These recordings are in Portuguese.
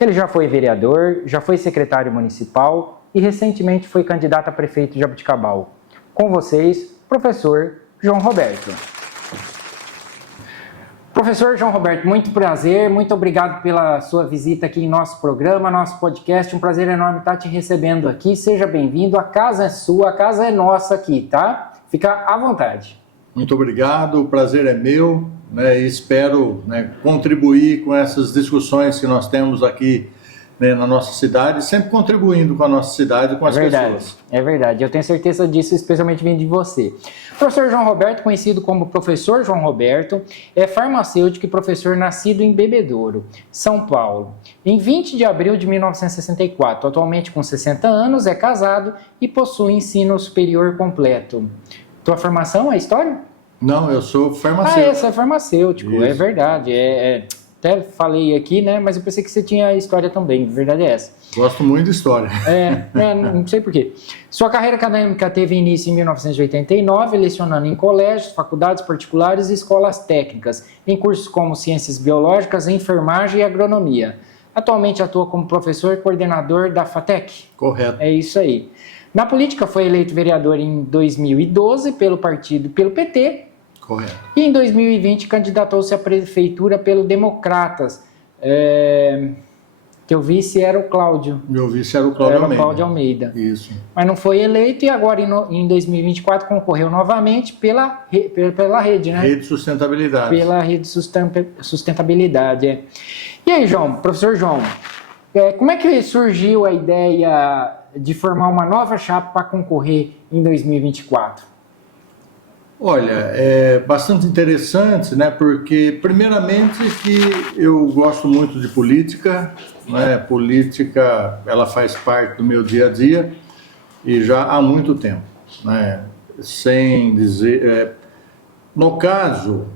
Ele já foi vereador, já foi secretário municipal e recentemente foi candidato a prefeito de Jaboticabal. Com vocês, professor João Roberto. Professor João Roberto, muito prazer, muito obrigado pela sua visita aqui em nosso programa, nosso podcast. Um prazer enorme estar te recebendo aqui. Seja bem-vindo, a casa é sua, a casa é nossa aqui, tá? Fica à vontade. Muito obrigado, o prazer é meu, né, e espero, né, contribuir com essas discussões que nós temos aqui, né, na nossa cidade, sempre contribuindo com a nossa cidade, com as pessoas. É verdade, eu tenho certeza disso, especialmente vindo de você. Professor João Roberto, conhecido como Professor João Roberto, é farmacêutico e professor nascido em Bebedouro, São Paulo, em 20 de abril de 1964. Atualmente com 60 anos, é casado e possui ensino superior completo. Tua formação é história? Não, eu sou farmacêutico. Você é farmacêutico, Isso. É verdade. Até falei aqui, né? Mas eu pensei que você tinha história também, a verdade é essa. Gosto muito de história. Não sei porquê. Sua carreira acadêmica teve início em 1989, lecionando em colégios, faculdades particulares e escolas técnicas, em cursos como Ciências Biológicas, Enfermagem e Agronomia. Atualmente atua como professor e coordenador da FATEC. Correto. É isso aí. Na política foi eleito vereador em 2012 pelo PT. Correto. E em 2020 candidatou-se à prefeitura pelo Democratas. Teu vice era o Cláudio. Meu vice era o Cláudio Almeida. Isso. Mas não foi eleito e agora em 2024 concorreu novamente pela rede, né? Rede de Sustentabilidade. Pela rede de sustentabilidade. E aí, professor João, como é que surgiu a ideia de formar uma nova chapa para concorrer em 2024? Olha, é bastante interessante, né? Porque, primeiramente, que eu gosto muito de política, né? Política, ela faz parte do meu dia a dia e já há muito tempo, né? Sem dizer... no caso,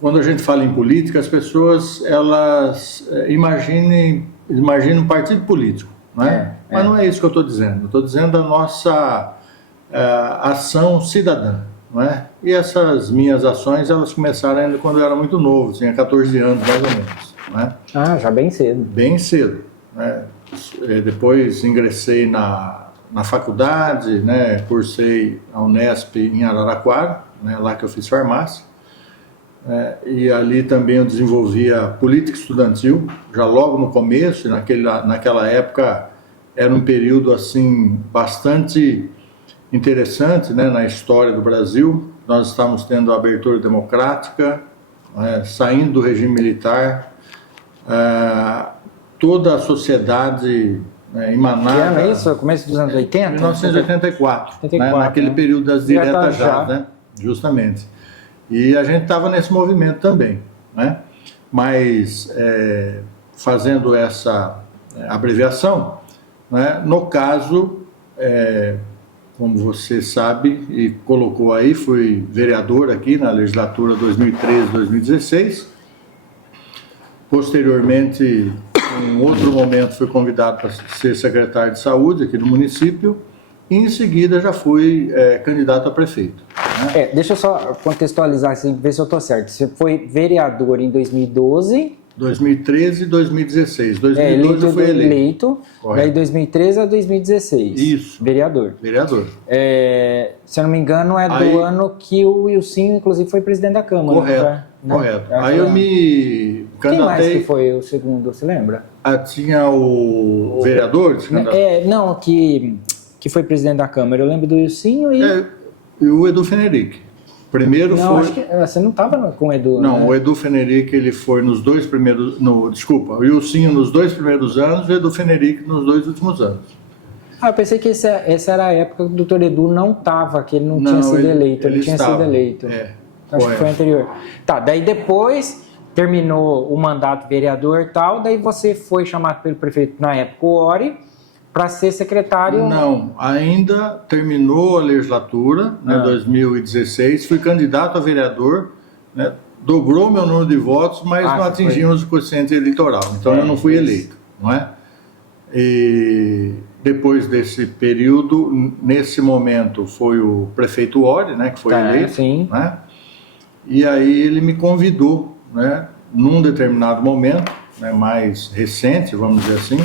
quando a gente fala em política, as pessoas, elas imaginam um partido político, né? Mas não é isso que eu estou dizendo. Eu estou dizendo a nossa... ação cidadã, não é? E essas minhas ações, elas começaram ainda quando eu era muito novo, tinha 14 anos mais ou menos, não é? Já bem cedo. Bem cedo, né? Depois ingressei na faculdade, né? Cursei a Unesp em Araraquara, né? Lá que eu fiz farmácia, e ali também eu desenvolvia política estudantil, já logo no começo, naquela época era um período assim bastante interessante, né, na história do Brasil. Nós estávamos tendo a abertura democrática, saindo do regime militar, toda a sociedade emanada... Que ano é isso? Começo dos anos 80? 1984, naquele período das diretas já, né, justamente. E a gente estava nesse movimento também, né? Mas, fazendo essa abreviação, né, no caso... como você sabe e colocou aí, fui vereador aqui na legislatura 2013-2016. Posteriormente, em outro momento, fui convidado para ser secretário de saúde aqui do município. E em seguida já fui candidato a prefeito. Né? Deixa eu só contextualizar, assim, ver se eu estou certo. Você foi vereador em 2012... 2013 e 2016. 2012 eu fui eleito. Daí 2013 a 2016. Isso. Vereador. Se eu não me engano, é do ano que o Wilsinho, inclusive, foi presidente da Câmara. Correto. Aí eu me candidatei... Quem mais que foi o segundo, você lembra? Tinha o vereador? Não, que foi presidente da Câmara. Eu lembro do Wilsinho e o Edu Fenerick. Primeiro não, foi... acho que você não estava com o Edu, Não, né? O Edu Fenerick, ele foi nos dois primeiros... o Wilsinho nos 2 primeiros anos e o Edu Fenerick nos 2 últimos anos. Eu pensei que essa era a época que o doutor Edu não estava, que ele não tinha sido eleito. Ele tinha sido eleito. Acho que foi anterior. Tá, daí depois terminou o mandato vereador e tal, daí você foi chamado pelo prefeito, na época, o Ori, para ser secretário... Não, ainda terminou a legislatura, né, 2016, fui candidato a vereador, né, dobrou meu número de votos, mas não atingimos o quociente eleitoral, então eu não fui eleito, não é? E depois desse período, nesse momento, foi o prefeito Ori, né, que foi eleito, sim. né? E aí ele me convidou, né, num determinado momento, né, mais recente, vamos dizer assim,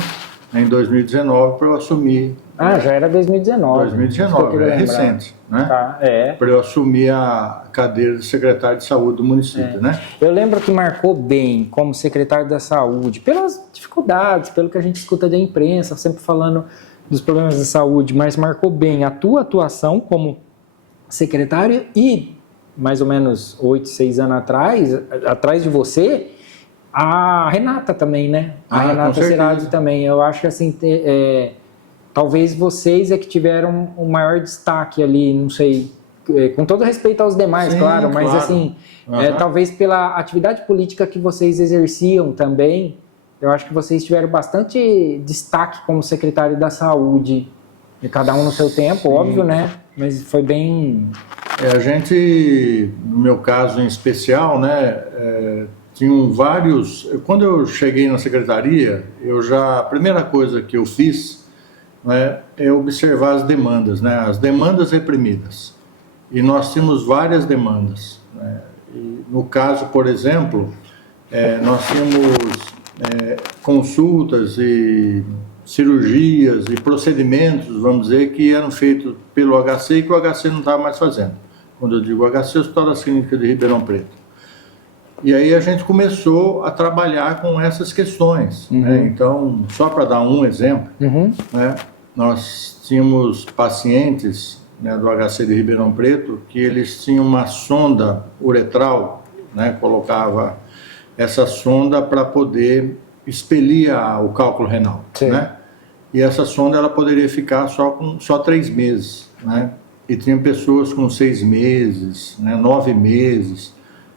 em 2019, para eu assumir. Já era 2019. 2019, é recente, né? Tá, para eu assumir a cadeira de secretário de saúde do município, né? Eu lembro que marcou bem como secretário da saúde, pelas dificuldades, pelo que a gente escuta da imprensa, sempre falando dos problemas de saúde, mas marcou bem a tua atuação como secretário e, mais ou menos 8, 6 anos atrás de você, a Renata também, né? A Renata Ciradi também. Eu acho que assim, talvez vocês é que tiveram o maior destaque ali, não sei, com todo respeito aos demais, claro, mas assim, talvez pela atividade política que vocês exerciam também, eu acho que vocês tiveram bastante destaque como secretário da saúde, e cada um no seu tempo, óbvio, né? Mas foi bem... A gente, no meu caso em especial, né, tinham vários... Quando eu cheguei na secretaria, a primeira coisa que eu fiz, né, é observar as demandas, né, as demandas reprimidas. E nós tínhamos várias demandas, né? E no caso, por exemplo, nós tínhamos consultas e cirurgias e procedimentos, vamos dizer, que eram feitos pelo HC e que o HC não estava mais fazendo. Quando eu digo HC, é o Hospital das Clínicas de Ribeirão Preto. E aí a gente começou a trabalhar com essas questões, né? Então, só para dar um exemplo, né, nós tínhamos pacientes, né, do HC de Ribeirão Preto que eles tinham uma sonda uretral, né, colocava essa sonda para poder expelir o cálculo renal, né? E essa sonda ela poderia ficar só 3 meses, né? E tinha pessoas com 6 meses, né, 9 meses,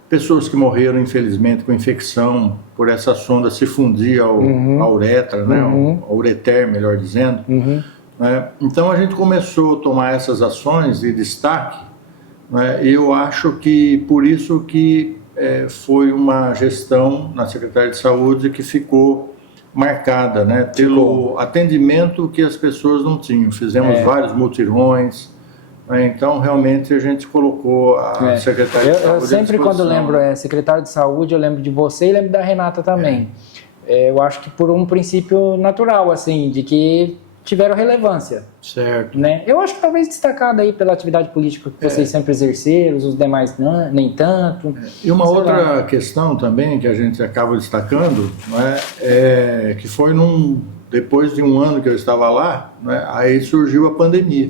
pessoas que morreram infelizmente com infecção por essa sonda se fundir à uretra, né, ao ureter, melhor dizendo. Então a gente começou a tomar essas ações de destaque, né, e eu acho que por isso que foi uma gestão na Secretaria de Saúde que ficou marcada, né, pelo atendimento que as pessoas não tinham. Fizemos vários mutirões, né, então realmente a gente colocou a Secretaria de Saúde. Eu sempre, quando lembro secretário de Saúde, eu lembro de você e lembro da Renata também. Eu acho que por um princípio natural, assim, de que tiveram relevância. Certo. Né? Eu acho que talvez destacado aí pela atividade política que vocês sempre exerceram, os demais não, nem tanto. E uma outra questão também que a gente acaba destacando, né, é que foi depois de um ano que eu estava lá, né, aí surgiu a pandemia.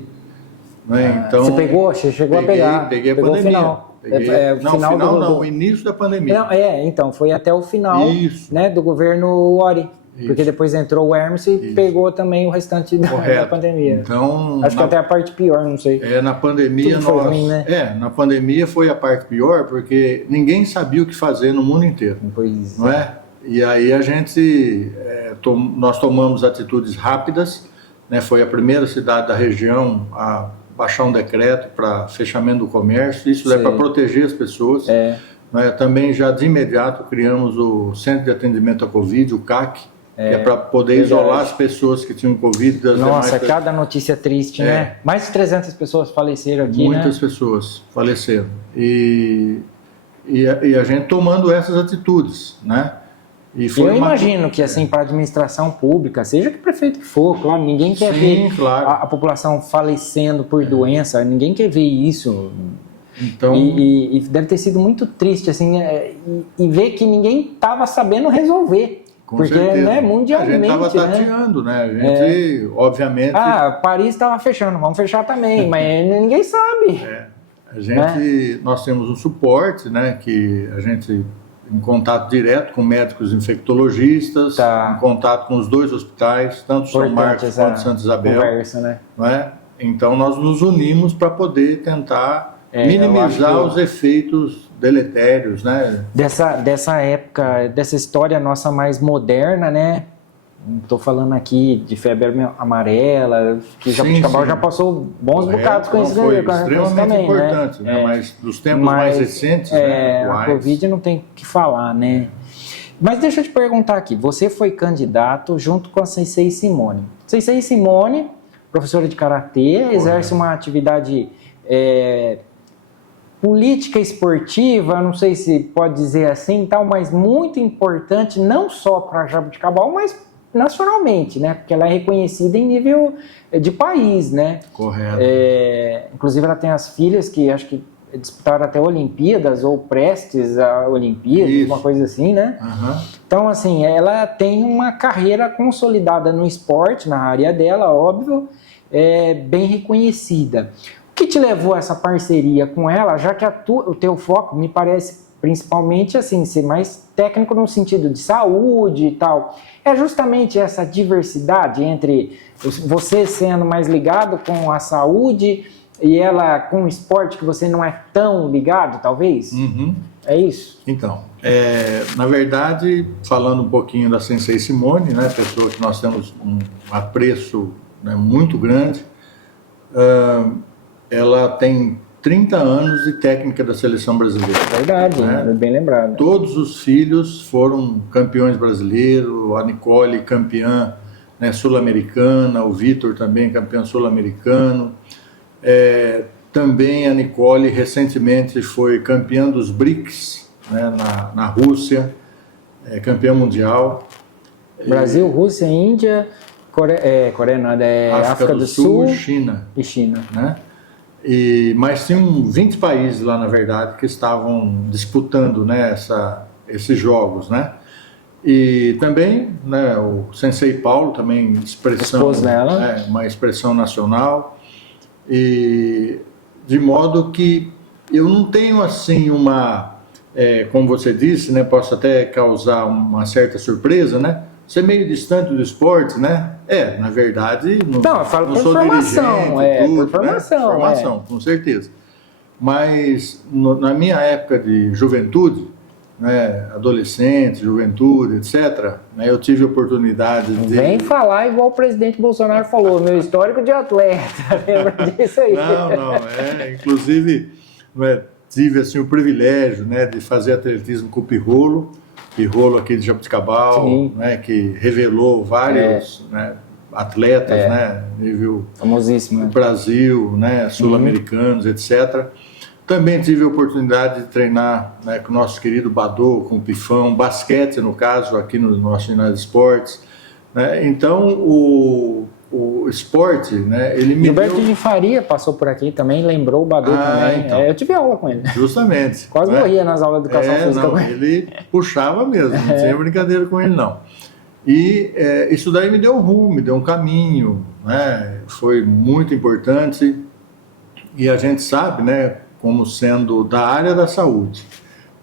Né? Então, você chegou a pegar. Peguei a pandemia. O início da pandemia. Não, então, foi até o final, né, do governo Ori. Porque depois entrou o Hermes e pegou também o restante da pandemia. Então, acho que até a parte pior, não sei. Na pandemia foi ruim, né? Na pandemia foi a parte pior, porque ninguém sabia o que fazer no mundo inteiro. Pois não é? E aí a gente, nós tomamos atitudes rápidas, né? Foi a primeira cidade da região a baixar um decreto para fechamento do comércio. Isso é para proteger as pessoas. Também já de imediato criamos o Centro de Atendimento à Covid, o CAC, que é para poder isolar as pessoas que tinham Covid. Nossa, cada notícia triste, né? Mais de 300 pessoas faleceram aqui, Muitas pessoas faleceram. E a gente tomando essas atitudes, né? E foi eu imagino que, assim, para a administração pública, seja que prefeito que for, claro, ninguém quer ver a população falecendo por doença, ninguém quer ver isso. Então, e deve ter sido muito triste, assim, e ver que ninguém estava sabendo resolver. Porque, né, mundialmente, a gente estava tateando, né? A gente, obviamente... Paris estava fechando, vamos fechar também, mas ninguém sabe. Nós temos um suporte, né, que a gente, em contato direto com médicos infectologistas, em contato com os 2 hospitais, tanto São Marcos quanto Santa Isabel. Conversa, né? Então, nós nos unimos para poder tentar minimizar os efeitos deletérios, né? Dessa época, dessa história nossa mais moderna, né? Estou falando aqui de febre amarela, que Jabuticabal já passou bons bocados com isso. Foi extremamente também, importante, né? Mas dos tempos mais recentes, né? A Covid não tem o que falar, né? Mas deixa eu te perguntar aqui, você foi candidato junto com a Sensei Simone. Sensei Simone, professora de Karatê, exerce uma atividade... política esportiva, não sei se pode dizer assim, tal, mas muito importante não só para Jaboticabal, mas nacionalmente, né? Porque ela é reconhecida em nível de país, né? Correto. Inclusive ela tem as filhas que acho que disputaram até Olimpíadas ou prestes a Olimpíadas, Isso. uma coisa assim, né? Uhum. Então, assim, ela tem uma carreira consolidada no esporte, na área dela, óbvio, bem reconhecida. O que te levou a essa parceria com ela, já que o teu foco me parece principalmente assim, ser mais técnico no sentido de saúde e tal, é justamente essa diversidade entre você sendo mais ligado com a saúde e ela com o esporte que você não é tão ligado, talvez? Uhum. É isso? Então, na verdade, falando um pouquinho da Sensei Simone, né, pessoa que nós temos um apreço, né, muito grande, ela tem 30 anos de técnica da seleção brasileira. Verdade, né? Bem lembrado. Todos os filhos foram campeões brasileiros, a Nicole campeã, né, sul-americana, o Vitor também campeão sul-americano. Também a Nicole recentemente foi campeã dos BRICS, né, na Rússia, campeã mundial. Brasil, Rússia, Índia, Coreia não, África do Sul, China. E China. Né? Mas tinham 20 países lá, na verdade, que estavam disputando, né, esses jogos, né? E também, né, o Sensei Paulo, também expressão, uma expressão nacional, e de modo que eu não tenho assim como você disse, né, posso até causar uma certa surpresa, né? Ser meio distante do esporte, né? Na verdade, não eu falo não por sou formação, dirigente, tudo, por formação, né? Formação, com certeza. Mas na minha época de juventude, né, adolescente, juventude, etc., né, eu tive oportunidade de... Vem falar igual o presidente Bolsonaro falou, meu histórico de atleta, lembra disso aí? Não, inclusive, né, tive assim, o privilégio, né, de fazer atletismo com o Pirrolo aqui de Jaboticabal, né, que revelou vários né, atletas, né, nível famosíssimo, do Brasil, né, sul-americanos, etc. Também tive a oportunidade de treinar, né, com o nosso querido Badô, com o Pifão, basquete, no caso, aqui no nosso ginásio de esportes. Né? Então, o esporte, né, ele me Gilberto deu... de Faria passou por aqui também, lembrou o Badô também. Então. Eu tive aula com ele. Justamente. Quase né? morria nas aulas de educação física com ele. Ele puxava mesmo, não tinha brincadeira com ele, não. E isso daí me deu um rumo, me deu um caminho, né? Foi muito importante. E a gente sabe, né, como sendo da área da saúde.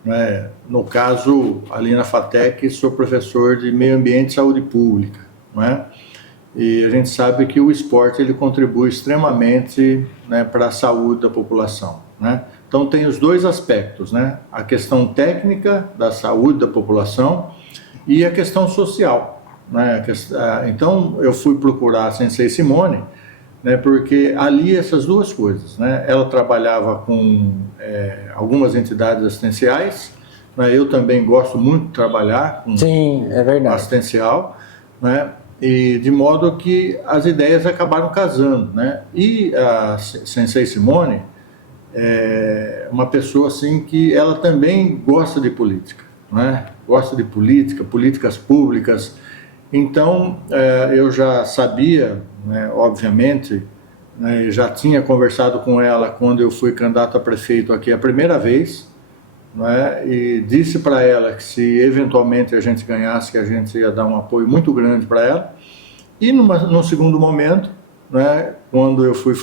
Né? No caso, ali na FATEC, sou professor de Meio Ambiente e Saúde Pública. Né? E a gente sabe que o esporte ele contribui extremamente, né, para a saúde da população. Né? Então tem os dois aspectos, né? A questão técnica da saúde da população e a questão social. Né? Então eu fui procurar a Sensei Simone, né, porque ali essas duas coisas, né? Ela trabalhava com algumas entidades assistenciais, né? Eu também gosto muito de trabalhar com assistencial, né? E de modo que as ideias acabaram casando, né? E a Sensei Simone é uma pessoa assim que ela também gosta de política, né? Gosta de política, políticas públicas. Então eu já sabia, né, obviamente, né, já tinha conversado com ela quando eu fui candidato a prefeito aqui a primeira vez, né, e disse para ela que se eventualmente a gente ganhasse, que a gente ia dar um apoio muito grande para ela. E num segundo momento, né, quando eu fui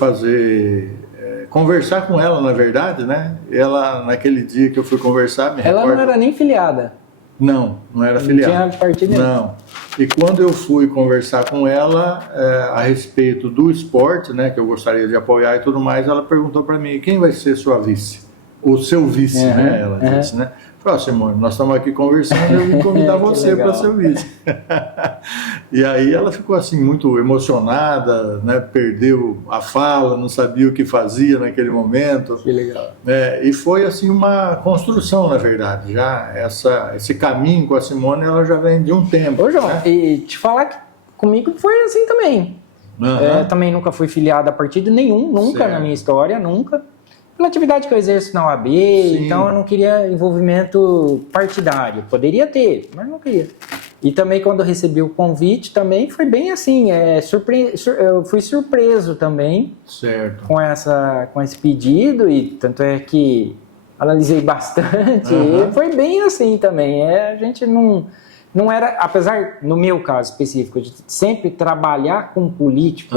conversar com ela, na verdade, né, ela naquele dia que eu fui conversar, ela não era nem filiada. Não era filiada. Não tinha partido nenhum. Não. E quando eu fui conversar com ela a respeito do esporte, né, que eu gostaria de apoiar e tudo mais, ela perguntou para mim, quem vai ser sua vice? O seu vice, né? Ela disse, né? Falei, Simone, nós estamos aqui conversando, eu vim convidar você para ser vice. E aí ela ficou assim muito emocionada, né? Perdeu a fala, não sabia o que fazia naquele momento. Que legal. E foi assim uma construção, na verdade. Já esse caminho com a Simone, ela já vem de um tempo. Ô, João, né? e te falar que comigo foi assim também. Também nunca fui filiado a partido nenhum, nunca na minha história, nunca. pela atividade que eu exerço na OAB, Sim. então eu não queria envolvimento partidário. Poderia ter, mas não queria. E também quando eu recebi o convite, também foi bem assim, eu fui surpreso também Certo. com esse pedido, e tanto é que analisei bastante, e foi bem assim também. A gente não era, apesar, no meu caso específico, de sempre trabalhar com político,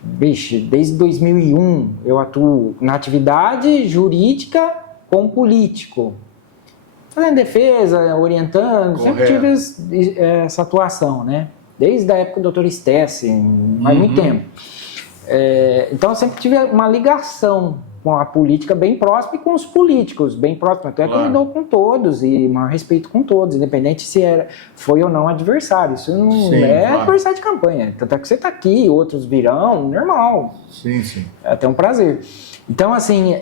vixe, desde 2001 eu atuo na atividade jurídica com político. Fazendo defesa, orientando, sempre tive essa atuação, né? Desde a época do Dr. Stesse, faz muito tempo. Então eu sempre tive uma ligação com a política bem próxima e com os políticos bem próximos. Até que eu lido com todos e maior respeito com todos, independente se foi ou não adversário. Isso não adversário de campanha. Tanto é que você está aqui, outros virão, normal. Sim, sim. É até um prazer. Então, assim,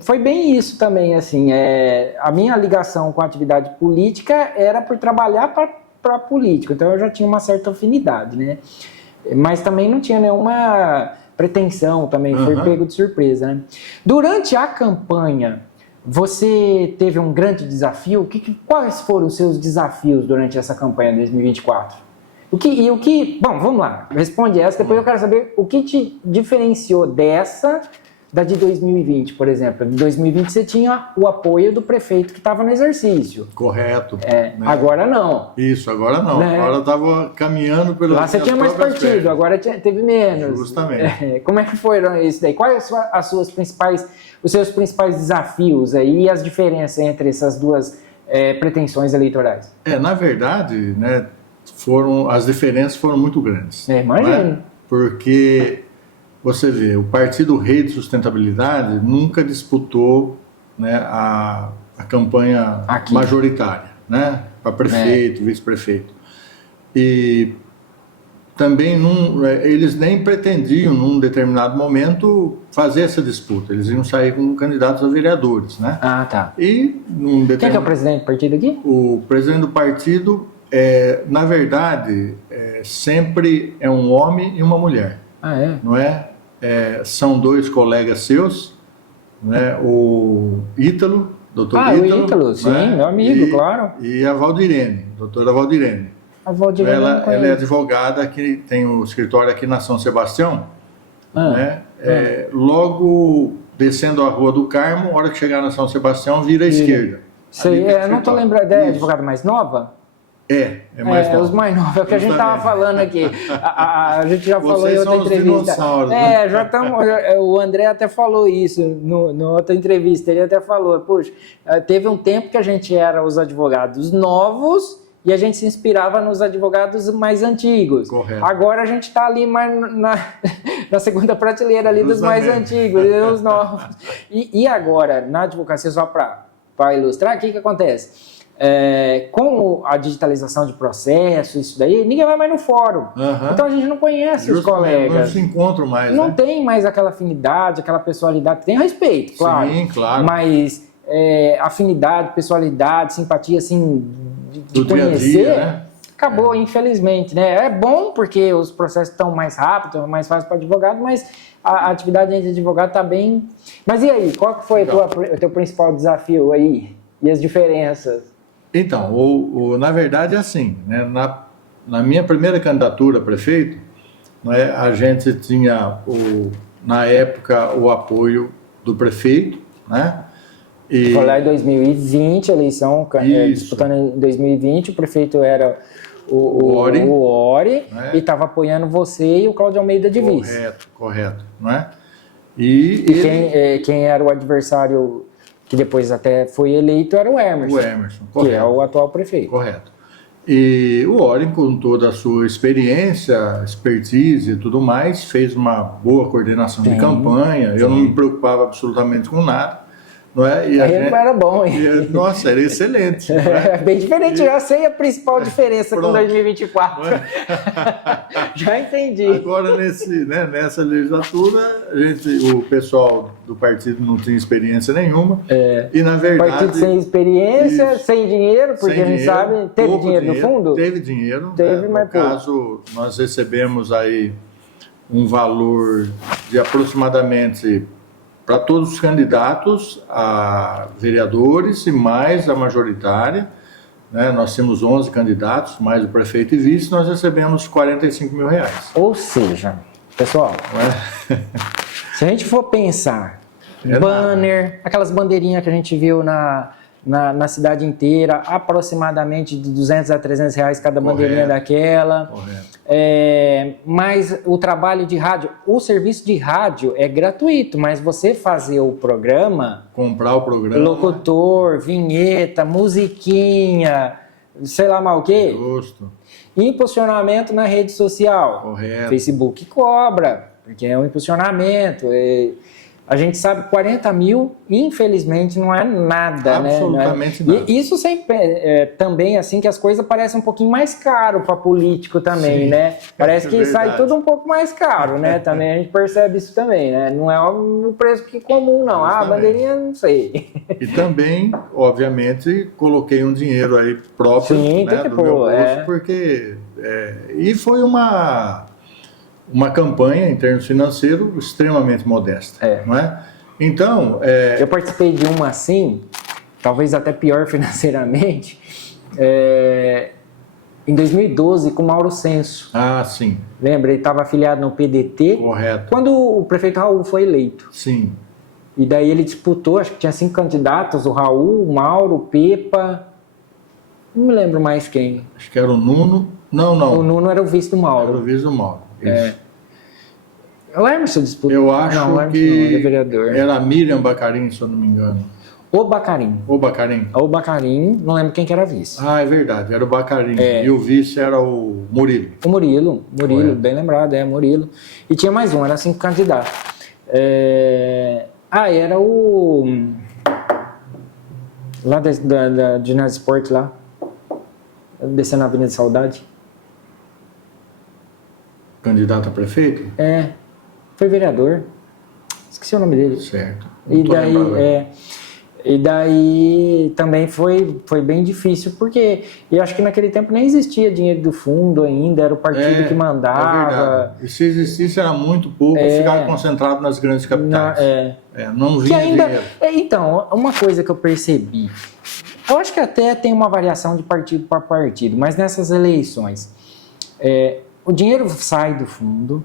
foi bem isso também, assim, a minha ligação com a atividade política era por trabalhar para político, então eu já tinha uma certa afinidade, né? Mas também não tinha nenhuma pretensão, também foi pego de surpresa, né? Durante a campanha, você teve um grande desafio? Quais foram os seus desafios durante essa campanha de 2024? Bom, vamos lá, responde essa, depois eu quero saber o que te diferenciou da de 2020, por exemplo. Em 2020 você tinha o apoio do prefeito que estava no exercício. Correto. Né? Agora não. Isso, agora não. Né? Agora estava caminhando pelo. Lá você tinha mais partido, agora teve menos. Justamente. Como é que foram isso daí? Quais os seus principais desafios aí e as diferenças entre essas duas pretensões eleitorais? Na verdade, né, as diferenças foram muito grandes. Imagino. Né? Porque você vê, o Partido Rede de Sustentabilidade nunca disputou, né, a campanha majoritária, né, para prefeito, vice-prefeito. E também eles nem pretendiam, num determinado momento, fazer essa disputa. Eles iam sair como candidatos a vereadores, né? Ah, tá. E Quem é o presidente do partido aqui? O presidente do partido, na verdade, sempre é um homem e uma mulher. Ah, é? Não é? São dois colegas seus, né? O Ítalo, doutor Ítalo. O Ítalo, sim, né? Meu amigo, claro. E a Valdirene, doutora Valdirene. A Valdirene ela é advogada que tem o escritório aqui na São Sebastião, né? Logo descendo a Rua do Carmo, a hora que chegar na São Sebastião, vira à esquerda. Sei, não estou lembrando, é advogada mais nova? É mais nova. Os mais novos, é o que a gente estava falando aqui. A gente já falou em outra entrevista. Né? Já estamos. O André até falou isso no outra entrevista. Ele até falou: puxa, teve um tempo que a gente era os advogados novos e a gente se inspirava nos advogados mais antigos. Correto. Agora a gente está ali mais na segunda prateleira ali dos mais antigos, os novos. E agora, na advocacia, só para ilustrar, o que acontece? Com a digitalização de processo, isso daí, ninguém vai mais no fórum. Então a gente não conhece os colegas. Não se encontram mais. Não tem mais aquela afinidade, aquela pessoalidade. Tem respeito, claro. Sim, claro. Mas afinidade, pessoalidade, simpatia, assim, de conhecer, dia a dia, né? acabou, infelizmente, né? É bom porque os processos estão mais rápidos, mais fáceis para advogado, mas a atividade de advogado está bem. Mas e aí, qual que foi o teu principal desafio aí? E as diferenças? Então, na verdade é assim, né? Na minha primeira candidatura a prefeito, né, a gente tinha, na época, o apoio do prefeito, né? Foi lá em 2020, a eleição, disputando em 2020, o prefeito era o Ori, né? E estava apoiando você e o Cláudio Almeida de vice. Correto, não é? Quem era o adversário que depois até foi eleito era o Emerson. O Emerson, correto. Que é o atual prefeito. Correto. E o Oren, com toda a sua experiência, expertise e tudo mais, fez uma boa coordenação de campanha. Eu não me preocupava absolutamente com nada. Não é? Era bom, hein? Nossa, era excelente. É bem diferente, já sei a principal diferença com 2024. Já entendi. Agora, nessa legislatura, o pessoal do partido não tinha experiência nenhuma. E, na verdade... Partido sem experiência, sem dinheiro, porque a gente sabe... Teve dinheiro no fundo? Teve dinheiro. Teve, mas no caso, nós recebemos aí um valor de aproximadamente para todos os candidatos a vereadores e mais a majoritária, né? Nós temos 11 candidatos, mais o prefeito e vice, nós recebemos R$45 mil. Ou seja, pessoal, se a gente for pensar, banner, aquelas bandeirinhas que a gente viu na cidade inteira, aproximadamente de R$200 a R$300 cada bandeirinha daquela. Correto. Mas o trabalho de rádio, o serviço de rádio é gratuito, mas você fazer o programa, comprar o programa, locutor, vinheta, musiquinha, sei lá mais o quê, justo. Impulsionamento na rede social. Correto. Facebook cobra, porque é um impulsionamento. A gente sabe que 40 mil, infelizmente, não é nada, absolutamente né? Nada. E isso sempre, também, assim, que as coisas parecem um pouquinho mais caro para político também, Sim, né? Parece que verdade. sai tudo um pouco mais caro, né? Também a gente percebe isso também, né? Não é o preço que comum, não. Justamente. Bandeirinha, não sei. E também, obviamente, coloquei um dinheiro aí próprio, Sim, né, tem que do pôr, meu bolso, porque... e foi uma campanha, em termos financeiros, extremamente modesta, não é? Então... Eu participei de uma assim, talvez até pior financeiramente, em 2012, com o Mauro Senso. Ah, sim. Lembra? Ele estava afiliado no PDT. Correto. Quando o prefeito Raul foi eleito. Sim. E daí ele disputou, acho que tinha 5 candidatos, o Raul, o Mauro, o Pepa, não me lembro mais quem. Acho que era o Nuno. Não. O Nuno era o vice do Mauro. Era o vice do Mauro. Isso. O Emerson disputou. Eu acho não, o que não, ele é vereador. era a Miriam Bacarin, se eu não me engano. O Bacarin. O Bacarin? O Bacarin, não lembro quem que era vice. Ah, é verdade, era o Bacarin. E o vice era o Murilo. O Murilo, bem lembrado, Murilo. E tinha mais um, era 5 candidatos. Era o... Lá da Ginásio Esporte, lá. Descendo na Avenida Saudade. Candidato a prefeito? Foi vereador. Esqueci o nome dele. Certo. E daí também foi bem difícil, porque eu acho que naquele tempo nem existia dinheiro do fundo ainda, era o partido que mandava. É verdade. E se existisse era muito pouco, ficava concentrado nas grandes capitais. Não vinha dinheiro. Então, uma coisa que eu percebi, eu acho que até tem uma variação de partido para partido, mas nessas eleições, o dinheiro sai do fundo,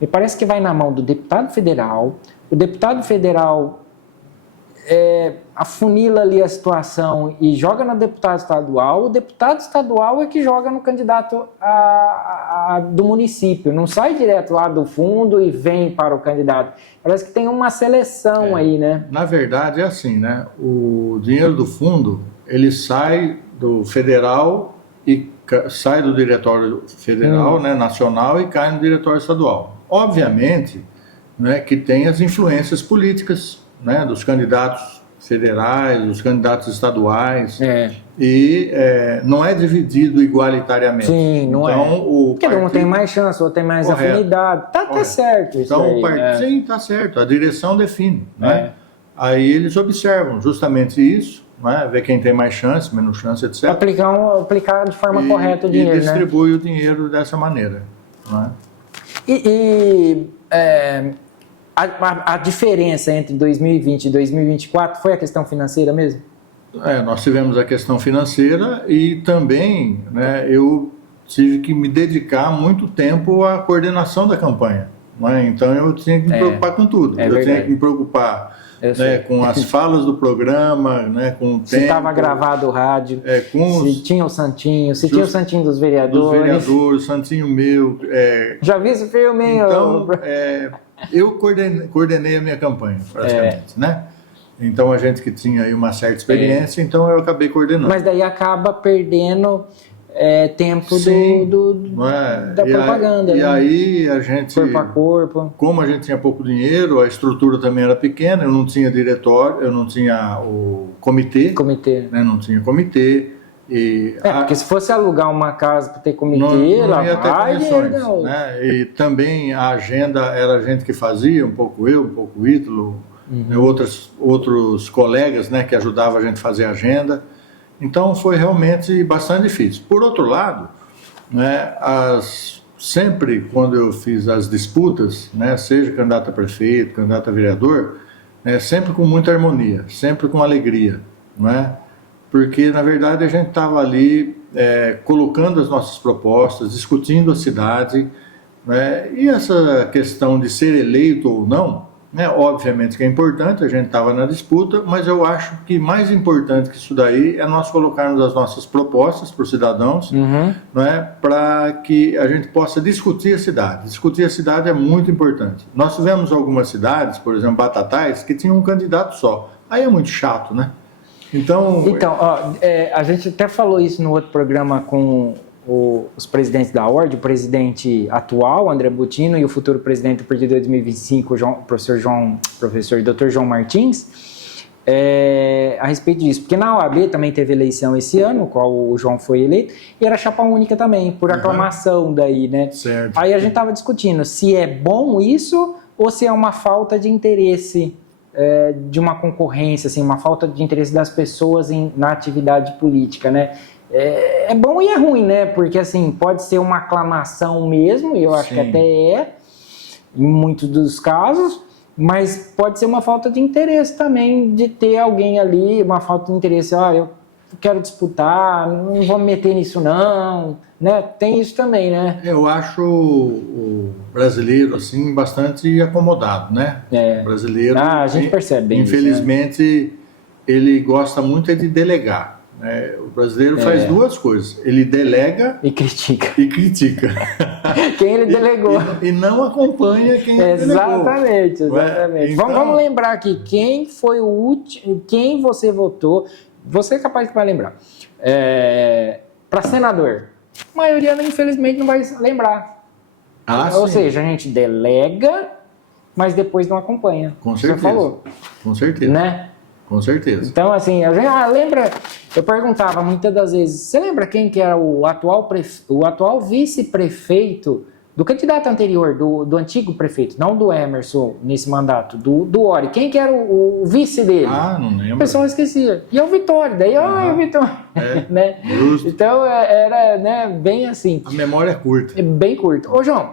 me parece que vai na mão do deputado federal, o deputado federal afunila ali a situação e joga no deputado estadual, o deputado estadual é que joga no candidato do município, não sai direto lá do fundo e vem para o candidato. Parece que tem uma seleção aí, né? Na verdade é assim, né? O dinheiro do fundo, ele sai do federal e sai do diretório federal, né, nacional, e cai no diretório estadual. Obviamente, né, que tem as influências políticas, né, dos candidatos federais, dos candidatos estaduais, e não é dividido igualitariamente. Sim, não Porque um tem mais chance, outro tem mais afinidade. Tá certo isso aí. Sim, tá certo. A direção define, né? Aí eles observam justamente isso, né, ver quem tem mais chance, menos chance, etc. Aplicar de forma correta o dinheiro, e distribui o dinheiro dessa maneira, né? A diferença entre 2020 e 2024 foi a questão financeira mesmo? Nós tivemos a questão financeira e também, né, eu tive que me dedicar muito tempo à coordenação da campanha, né? Então eu tinha que me preocupar com tudo. Eu tinha que me preocupar, né, com as falas do programa, né, com o tempo. Se estava gravado o rádio, se tinha o Santinho, tinha o Santinho dos vereadores. Santinho meu. Já vi esse filme, hein? Então, eu coordenei a minha campanha, praticamente, né? Então, a gente que tinha aí uma certa experiência, então eu acabei coordenando. Mas daí acaba perdendo tempo da propaganda. E aí a gente... Corpo a corpo. Como a gente tinha pouco dinheiro, a estrutura também era pequena, eu não tinha diretório, eu não tinha o comitê. Né? Não tinha comitê. Porque se fosse alugar uma casa para ter comitê, não ia ter condições, né? E também a agenda era a gente que fazia, um pouco eu, um pouco o Ítalo, né? outros colegas, né, que ajudavam a gente a fazer a agenda. Então foi realmente bastante difícil. Por outro lado, né, sempre quando eu fiz as disputas, né, seja candidato a prefeito, candidato a vereador, sempre com muita harmonia, sempre com alegria, né? Porque, na verdade, a gente estava ali colocando as nossas propostas, discutindo a cidade, né? E essa questão de ser eleito ou não, né? Obviamente que é importante, a gente estava na disputa, mas eu acho que mais importante que isso daí é nós colocarmos as nossas propostas para os cidadãos, né? Para que a gente possa discutir a cidade. Discutir a cidade é muito importante. Nós tivemos algumas cidades, por exemplo, Batatais, que tinham um candidato só. Aí é muito chato, né? Então, ó, a gente até falou isso no outro programa com os presidentes da Ordem, o presidente atual, André Butino, e o futuro presidente do partido de 2025, professor Dr. João Martins, a respeito disso. Porque na OAB também teve eleição esse ano, no qual o João foi eleito, e era chapa única também, por aclamação daí, né? Certo. Aí a gente estava discutindo se é bom isso ou se é uma falta de interesse de uma concorrência, assim, uma falta de interesse das pessoas na atividade política, né? É bom e é ruim, né? Porque, assim, pode ser uma aclamação mesmo, e eu acho que até em muitos dos casos, mas pode ser uma falta de interesse também de ter alguém ali, uma falta de interesse, eu quero disputar, não vou me meter nisso não, né? Tem isso também, né? Eu acho o brasileiro, assim, bastante acomodado, né? O brasileiro, a gente percebe bem infelizmente, isso, né? Ele gosta muito de delegar. O brasileiro faz duas coisas, ele delega e critica. Quem ele delegou. E não acompanha quem ele delegou. Exatamente. Então, vamos lembrar aqui, quem foi o último, quem você votou, você é capaz que vai lembrar, para senador. A maioria, infelizmente, não vai lembrar. Ou seja, a gente delega, mas depois não acompanha. Com certeza. Você falou. Com certeza. Né? Com certeza. Então, assim, a gente lembra, eu perguntava muitas das vezes, você lembra quem que era o atual vice-prefeito do candidato anterior, do antigo prefeito, não do Emerson nesse mandato, do Ori? Quem que era o vice dele? Não lembro. O pessoal esquecia. E é o Vitório, daí, é o Vitório. Né? Justo. Então, era, né, bem assim. A memória é curta. É bem curta. Ô, João,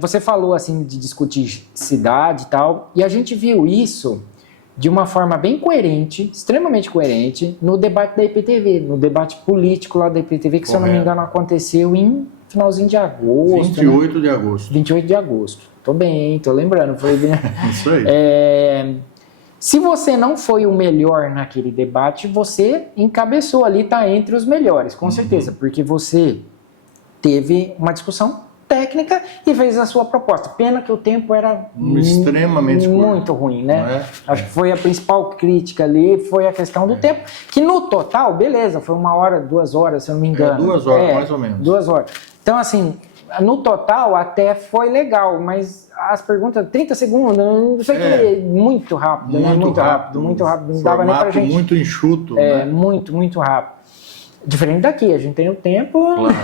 você falou, assim, de discutir cidade e tal, e a gente viu isso de uma forma bem coerente, extremamente coerente, no debate da IPTV, no debate político lá da IPTV, que, se eu não me engano, aconteceu em finalzinho de agosto. 28 de agosto. 28 de agosto. Tô bem, tô lembrando. Foi bem. Isso aí. Se você não foi o melhor naquele debate, você encabeçou ali, tá entre os melhores, com certeza, porque você teve uma discussão técnica e fez a sua proposta. Pena que o tempo era extremamente muito ruim, né? Acho que foi a principal crítica ali, foi a questão do tempo, que no total, beleza, foi 1 hora, 2 horas, se eu não me engano. 2 horas, mais ou menos. 2 horas. Então, assim, no total até foi legal, mas as perguntas, 30 segundos, não sei o que, muito rápido, né? Muito rápido, não dava nem pra gente. Muito enxuto, né? Muito rápido. Diferente daqui, a gente tem o tempo. Claro.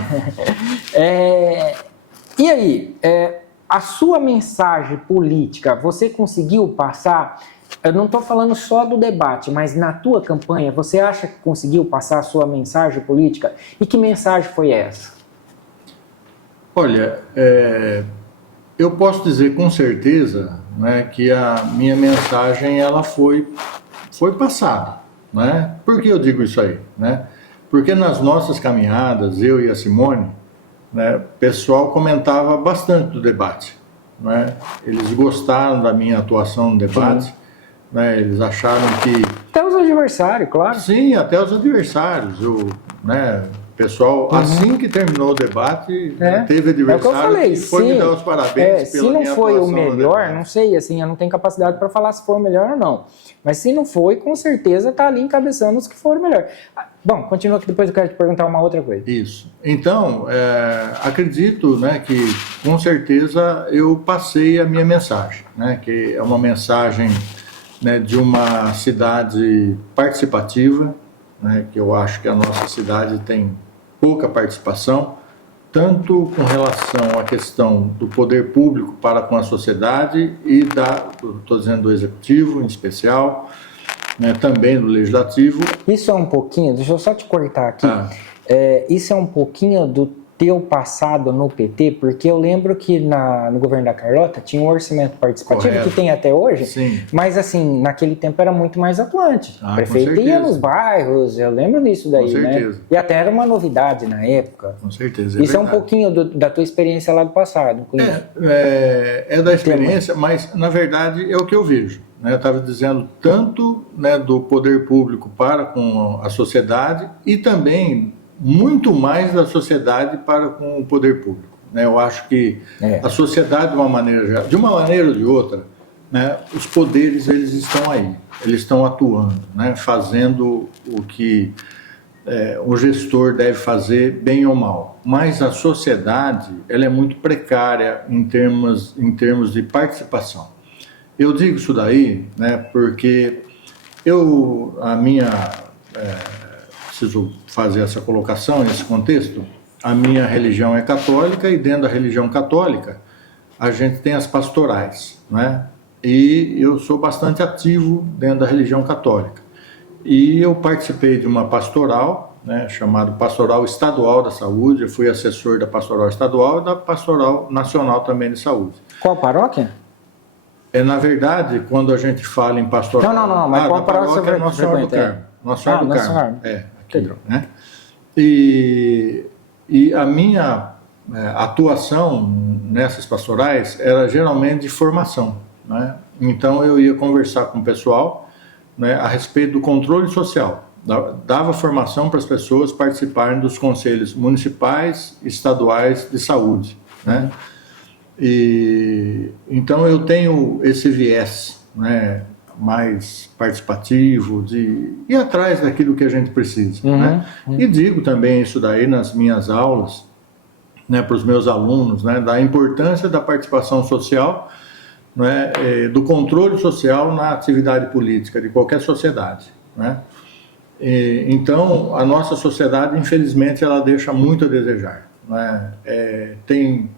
E aí, a sua mensagem política, você conseguiu passar? Eu não estou falando só do debate, mas na tua campanha, você acha que conseguiu passar a sua mensagem política? E que mensagem foi essa? Olha, eu posso dizer com certeza, né, que a minha mensagem ela foi passada, né? Por que eu digo isso aí, né? Porque nas nossas caminhadas, eu e a Simone, né, o pessoal comentava bastante do debate, né? Eles gostaram da minha atuação no debate, né? Eles acharam que... Até os adversários, claro. Sim, até os adversários. Né, o pessoal, assim que terminou o debate, teve adversário que foi me dar os parabéns pela minha atuação. Se não foi o melhor, não sei, assim, eu não tenho capacidade para falar se foi o melhor ou não. Mas se não foi, com certeza está ali encabeçando os que foram melhor. Bom, continua que depois eu quero te perguntar uma outra coisa. Isso. Então, acredito, né, que com certeza eu passei a minha mensagem, né, que é uma mensagem, né, de uma cidade participativa, né, que eu acho que a nossa cidade tem pouca participação, tanto com relação à questão do poder público para com a sociedade e estou dizendo do executivo em especial, né, também do legislativo. Isso é um pouquinho, deixa eu só te cortar aqui, isso é um pouquinho do teu passado no PT? Porque eu lembro que no governo da Carlota tinha um orçamento participativo, Correto. que tem até hoje, Sim. mas assim, naquele tempo era muito mais atuante. Ah, O prefeito ia nos bairros, eu lembro disso daí, Com certeza. né? E até era uma novidade na época. Com certeza. Isso é um verdade. pouquinho da tua experiência lá do passado. Com isso. É da experiência, mas na verdade é o que eu vejo. Né? Eu estava dizendo tanto, né, do poder público para com a sociedade e também muito mais da sociedade para com o poder público. Né? Eu acho que a sociedade, de uma maneira ou de outra, né, os poderes eles estão aí, eles estão atuando, né, fazendo o que o gestor deve fazer, bem ou mal. Mas a sociedade ela é muito precária em termos de participação. Eu digo isso daí, né, porque preciso fazer essa colocação, esse contexto. A minha religião é católica e dentro da religião católica a gente tem as pastorais, né? E eu sou bastante ativo dentro da religião católica. E eu participei de uma pastoral, né, chamada Pastoral Estadual da Saúde. Eu fui assessor da Pastoral Estadual e da Pastoral Nacional também de Saúde. Qual paróquia? Na verdade, quando a gente fala em pastoral... Não, mas qual paróquia você é Nossa Senhora do Carmo. Nossa Senhora do Carmo. Aqui, né? E a minha atuação nessas pastorais era geralmente de formação, né? Então eu ia conversar com o pessoal, né, a respeito do controle social. Dava formação para as pessoas participarem dos conselhos municipais e estaduais de saúde, né? E então eu tenho esse viés, né, mais participativo, de ir atrás daquilo que a gente precisa, né? E digo também isso daí nas minhas aulas, né, para os meus alunos, né, da importância da participação social, né, do controle social na atividade política de qualquer sociedade, né? Então a nossa sociedade, infelizmente, ela deixa muito a desejar, né? Tem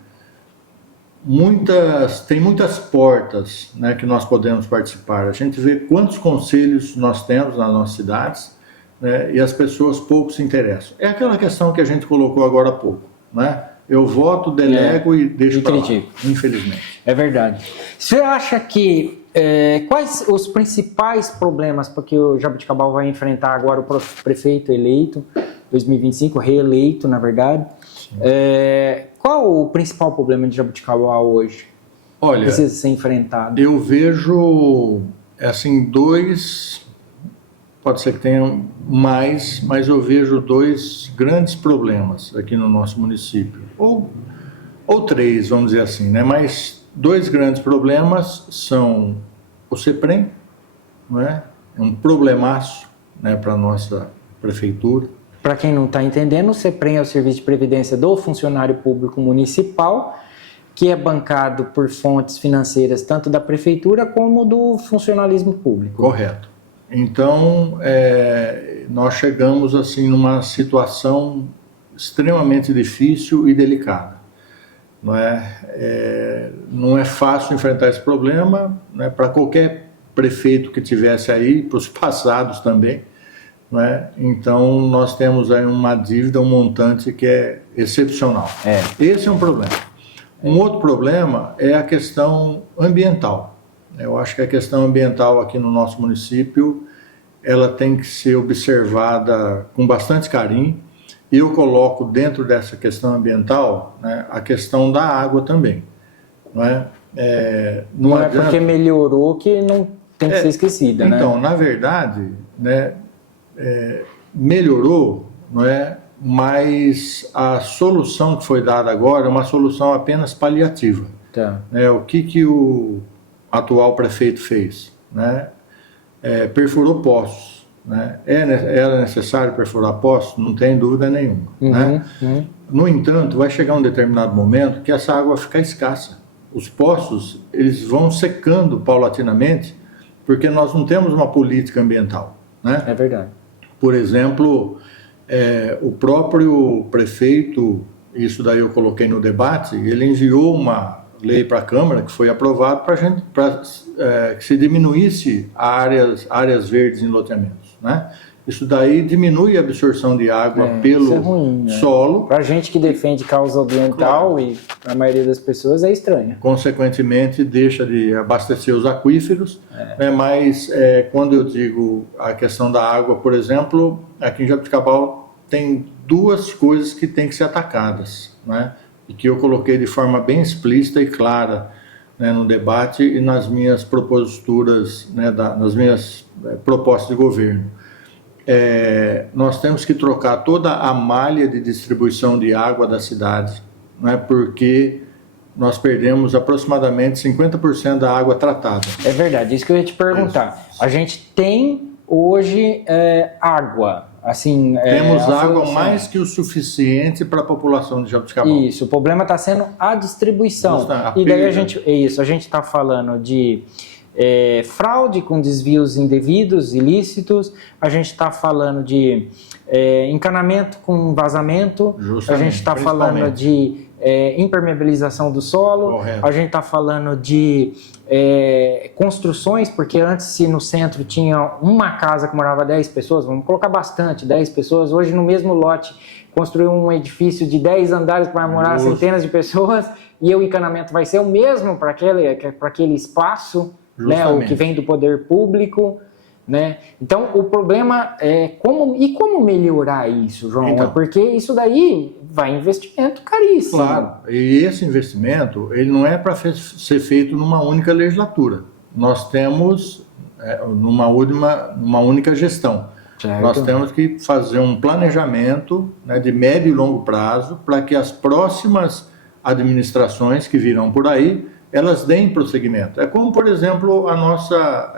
muitas portas, né, que nós podemos participar. A gente vê quantos conselhos nós temos nas nossas cidades, né, e as pessoas pouco se interessam. É aquela questão que a gente colocou agora há pouco, né? Eu voto, delego e deixo para lá, infelizmente. É verdade. Você acha que quais os principais problemas porque o Jaboticabal vai enfrentar agora o prefeito eleito, 2025, reeleito, na verdade? Qual o principal problema de Jaboticabal hoje? Olha, que precisa ser enfrentado? Eu vejo assim dois, pode ser que tenham mais, mas eu vejo dois grandes problemas aqui no nosso município, ou três, vamos dizer assim, né? Mas dois grandes problemas são o CEPREM, né? É um problemaço, né, para a nossa prefeitura. Para quem não está entendendo, o CEPREM é o Serviço de Previdência do Funcionário Público Municipal, que é bancado por fontes financeiras tanto da prefeitura como do funcionalismo público. Correto. Então, nós chegamos assim numa situação extremamente difícil e delicada. Não é fácil enfrentar esse problema, né, para qualquer prefeito que tivesse aí, para os passados também. Então nós temos aí uma dívida, um montante que é excepcional. Esse é um problema. Um outro problema é a questão ambiental. Eu acho que a questão ambiental aqui no nosso município ela tem que ser observada com bastante carinho. E eu coloco dentro dessa questão ambiental, né, a questão da água também. Não é porque melhorou que não tem que ser esquecida, né? Então, na verdade, né, melhorou, não é? Mas a solução que foi dada agora é uma solução apenas paliativa. Tá. O que o atual prefeito fez? Né? Perfurou poços. Né? Era necessário perfurar poços? Não tem dúvida nenhuma. Né? No entanto, vai chegar um determinado momento que essa água vai ficar escassa. Os poços eles vão secando paulatinamente porque nós não temos uma política ambiental. Né? É verdade. Por exemplo, o próprio prefeito, isso daí eu coloquei no debate, ele enviou uma lei para a Câmara que foi aprovada para que se diminuísse áreas verdes em loteamentos, né? Isso daí diminui a absorção de água isso pelo é ruim, solo. Para a gente que defende causa ambiental, e a maioria das pessoas é estranha. Consequentemente, deixa de abastecer os aquíferos. Né? Mas quando eu digo a questão da água, por exemplo, aqui em Jaboticabal tem duas coisas que têm que ser atacadas, né? E que eu coloquei de forma bem explícita e clara, né, no debate e nas minhas proposituras, né, nas minhas propostas de governo. Nós temos que trocar toda a malha de distribuição de água da cidade, né, porque nós perdemos aproximadamente 50% da água tratada. É verdade, isso que eu ia te perguntar. A gente tem hoje água, assim... Temos água mais que o suficiente para a população de Jaboticabal. Isso, o problema está sendo a distribuição. E daí a gente está falando de fraude com desvios indevidos, ilícitos, a gente está falando de encanamento com vazamento, a gente está falando de impermeabilização do solo, correto. A gente está falando de construções, porque antes, se no centro tinha uma casa que morava 10 pessoas, vamos colocar bastante, 10 pessoas, hoje no mesmo lote construiu um edifício de 10 andares para morar centenas de pessoas, e o encanamento vai ser o mesmo para aquele espaço, né, o que vem do poder público, né? Então o problema é como melhorar isso, João? Então, porque isso daí vai investimento caríssimo. Claro, e esse investimento ele não é para ser feito numa única legislatura. Nós temos numa única gestão. Certo. Nós temos que fazer um planejamento, né, de médio e longo prazo para que as próximas administrações que virão por aí elas deem prosseguimento. É como, por exemplo, a nossa,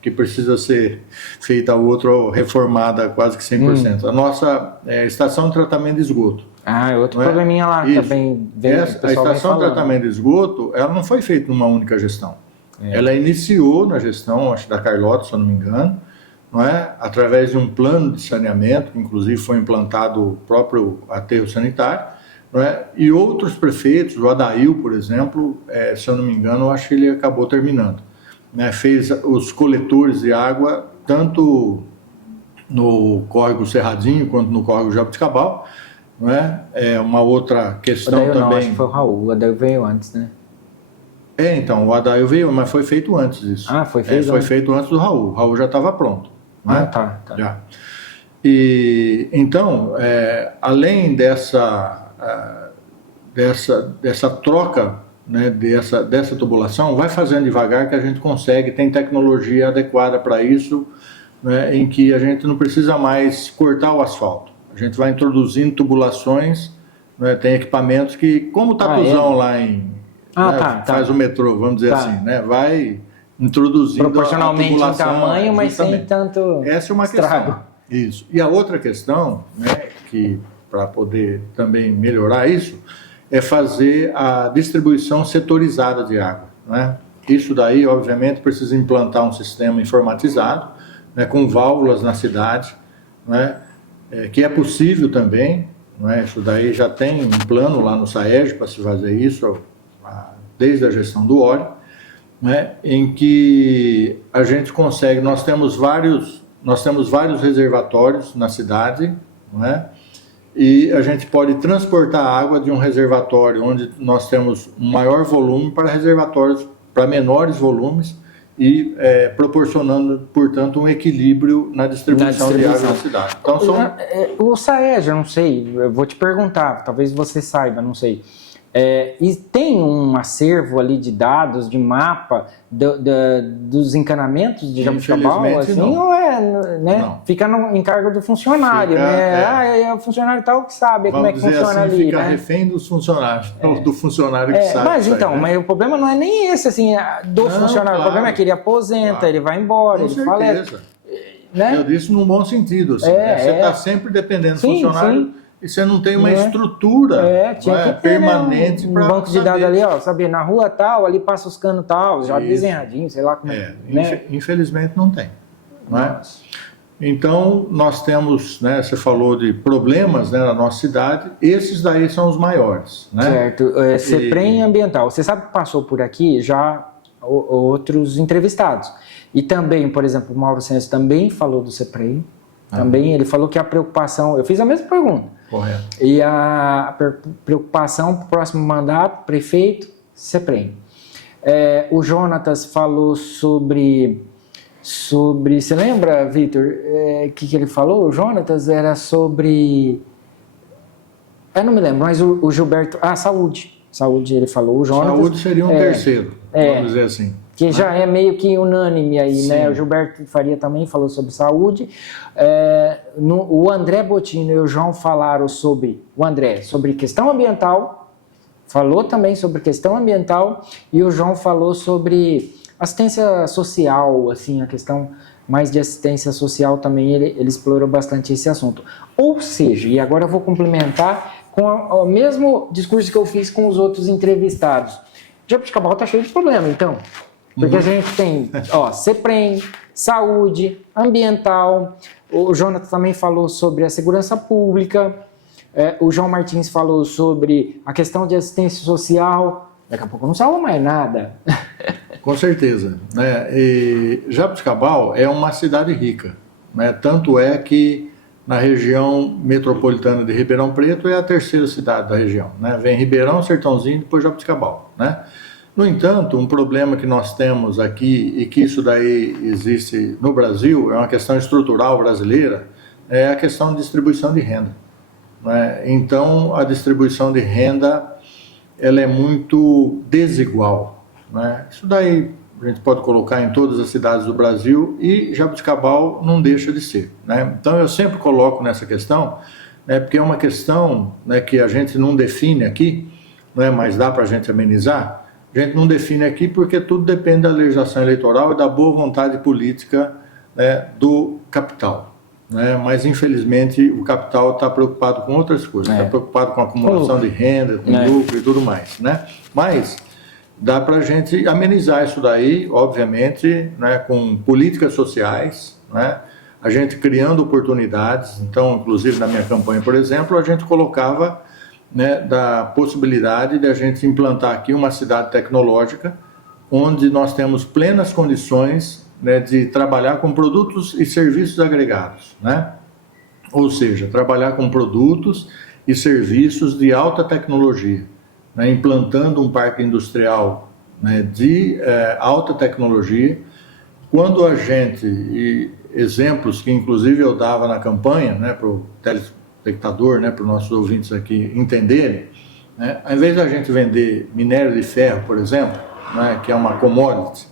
que precisa ser feita outra reformada quase que 100%, a nossa estação de tratamento de esgoto. É outro probleminha lá também. A estação de tratamento de esgoto, ela não foi feita numa única gestão. Ela iniciou na gestão, acho, da Carlota, se eu não me engano, não é? Através de um plano de saneamento, que inclusive foi implantado o próprio aterro sanitário, não é? E outros prefeitos, o Adail, por exemplo, se eu não me engano, eu acho que ele acabou terminando. Né? Fez os coletores de água, tanto no córrego Cerradinho quanto no córrego Jaboticabal. Não é? Uma outra questão Adail também... Não, acho que foi o Raul, o Adail veio antes, né? Então, o Adail veio, mas foi feito antes isso. Ah, foi feito foi feito antes do Raul. O Raul já estava pronto. Né? Tá. Já. E, então, além dessa troca, né, dessa tubulação, vai fazendo devagar que a gente consegue, tem tecnologia adequada para isso, né, em que a gente não precisa mais cortar o asfalto. A gente vai introduzindo tubulações, né, tem equipamentos que, como o Tatuzão lá em... faz o metrô, vamos dizer assim, né, vai introduzindo proporcionalmente a tubulação, em tamanho, mas justamente. sem tanto Essa é uma estrago. questão. Isso. E a outra questão, né, que para poder também melhorar isso, é fazer a distribuição setorizada de água. Né? Isso daí, obviamente, precisa implantar um sistema informatizado, né, com válvulas na cidade, né, que é possível também. Né? Isso daí já tem um plano lá no SAERJ para se fazer isso, desde a gestão do óleo, né, em que a gente consegue, nós temos vários reservatórios na cidade, né, e a gente pode transportar água de um reservatório onde nós temos um maior volume para reservatórios para menores volumes e proporcionando, portanto, um equilíbrio na distribuição de água na cidade. Então, o SAERJ, eu não sei, eu vou te perguntar, talvez você saiba, não sei. E tem um acervo ali de dados, de mapa dos encanamentos de Jaboticabal, assim, não. Ou né? Não. Fica no encargo do funcionário, né? É o funcionário tal que sabe como é que funciona assim, ali. Fica né? refém dos funcionários, do funcionário que sabe. Mas então, né? Mas o problema não é nem esse, assim, do funcionário. Claro. O problema é que ele aposenta, ele vai embora, ele certeza. Né? Eu disse num bom sentido, assim, né? Você está sempre dependendo do funcionário. Sim. E você não tem uma estrutura permanente para um banco de dados ali, ó, saber, na rua tal, ali passa os canos tal, já desenhadinho, sei lá como né? Infelizmente não tem. Não é? Então, nós temos, né, você falou de problemas, né, na nossa cidade, esses daí são os maiores. Né? Certo. CEPREM ambiental. Você sabe que passou por aqui já outros entrevistados. E também, por exemplo, o Mauro Senso também falou do CEPREM. Também ele falou que a preocupação... Eu fiz a mesma pergunta. Correto. E a preocupação para o próximo mandato, prefeito, CEPREM. O Jonatas falou sobre... Você lembra, Vitor, o que ele falou? O Jonatas era sobre... Eu não me lembro, mas o Gilberto... saúde. Saúde, ele falou. O Jonatas, saúde seria um terceiro, vamos dizer assim. Que já é meio que unânime aí, sim, né? O Gilberto Faria também falou sobre saúde. O André Bottino e o João falaram sobre... O André, sobre questão ambiental. Falou também sobre questão ambiental. E o João falou sobre assistência social, assim, a questão mais de assistência social também. Ele explorou bastante esse assunto. Ou seja, e agora eu vou complementar com o mesmo discurso que eu fiz com os outros entrevistados. Jaboticabal está cheio de problema, então. Porque a gente tem, CEPREM, saúde, ambiental, o Jonatas também falou sobre a segurança pública, o João Martins falou sobre a questão de assistência social, daqui a pouco não salva mais nada. Com certeza. E Jaboticabal é uma cidade rica, né? Tanto é que na região metropolitana de Ribeirão Preto é a terceira cidade da região, né? Vem Ribeirão, Sertãozinho e depois Jaboticabal, né? No entanto, um problema que nós temos aqui, e que isso daí existe no Brasil, é uma questão estrutural brasileira, é a questão de distribuição de renda, né? Então, a distribuição de renda, ela é muito desigual, né? Isso daí a gente pode colocar em todas as cidades do Brasil e Jaboticabal não deixa de ser, né? Então, eu sempre coloco nessa questão, né, porque é uma questão, né, que a gente não define aqui, né, mas dá para a gente amenizar. A gente não define aqui porque tudo depende da legislação eleitoral e da boa vontade política, né, do capital, né? Mas infelizmente o capital está preocupado com outras coisas, está preocupado com a acumulação de renda, com lucro e tudo mais, né? Mas dá para a gente amenizar isso daí, obviamente, né, com políticas sociais, né? A gente criando oportunidades. Então, inclusive na minha campanha, por exemplo, a gente colocava, né, da possibilidade de a gente implantar aqui uma cidade tecnológica onde nós temos plenas condições, né, de trabalhar com produtos e serviços agregados, né? Ou seja, trabalhar com produtos e serviços de alta tecnologia, né, implantando um parque industrial, né, de alta tecnologia. Quando a gente, e exemplos que inclusive eu dava na campanha, né, para o telespectador, né, para os nossos ouvintes aqui entenderem, né, ao invés da gente vender minério de ferro, por exemplo, né, que é uma commodity,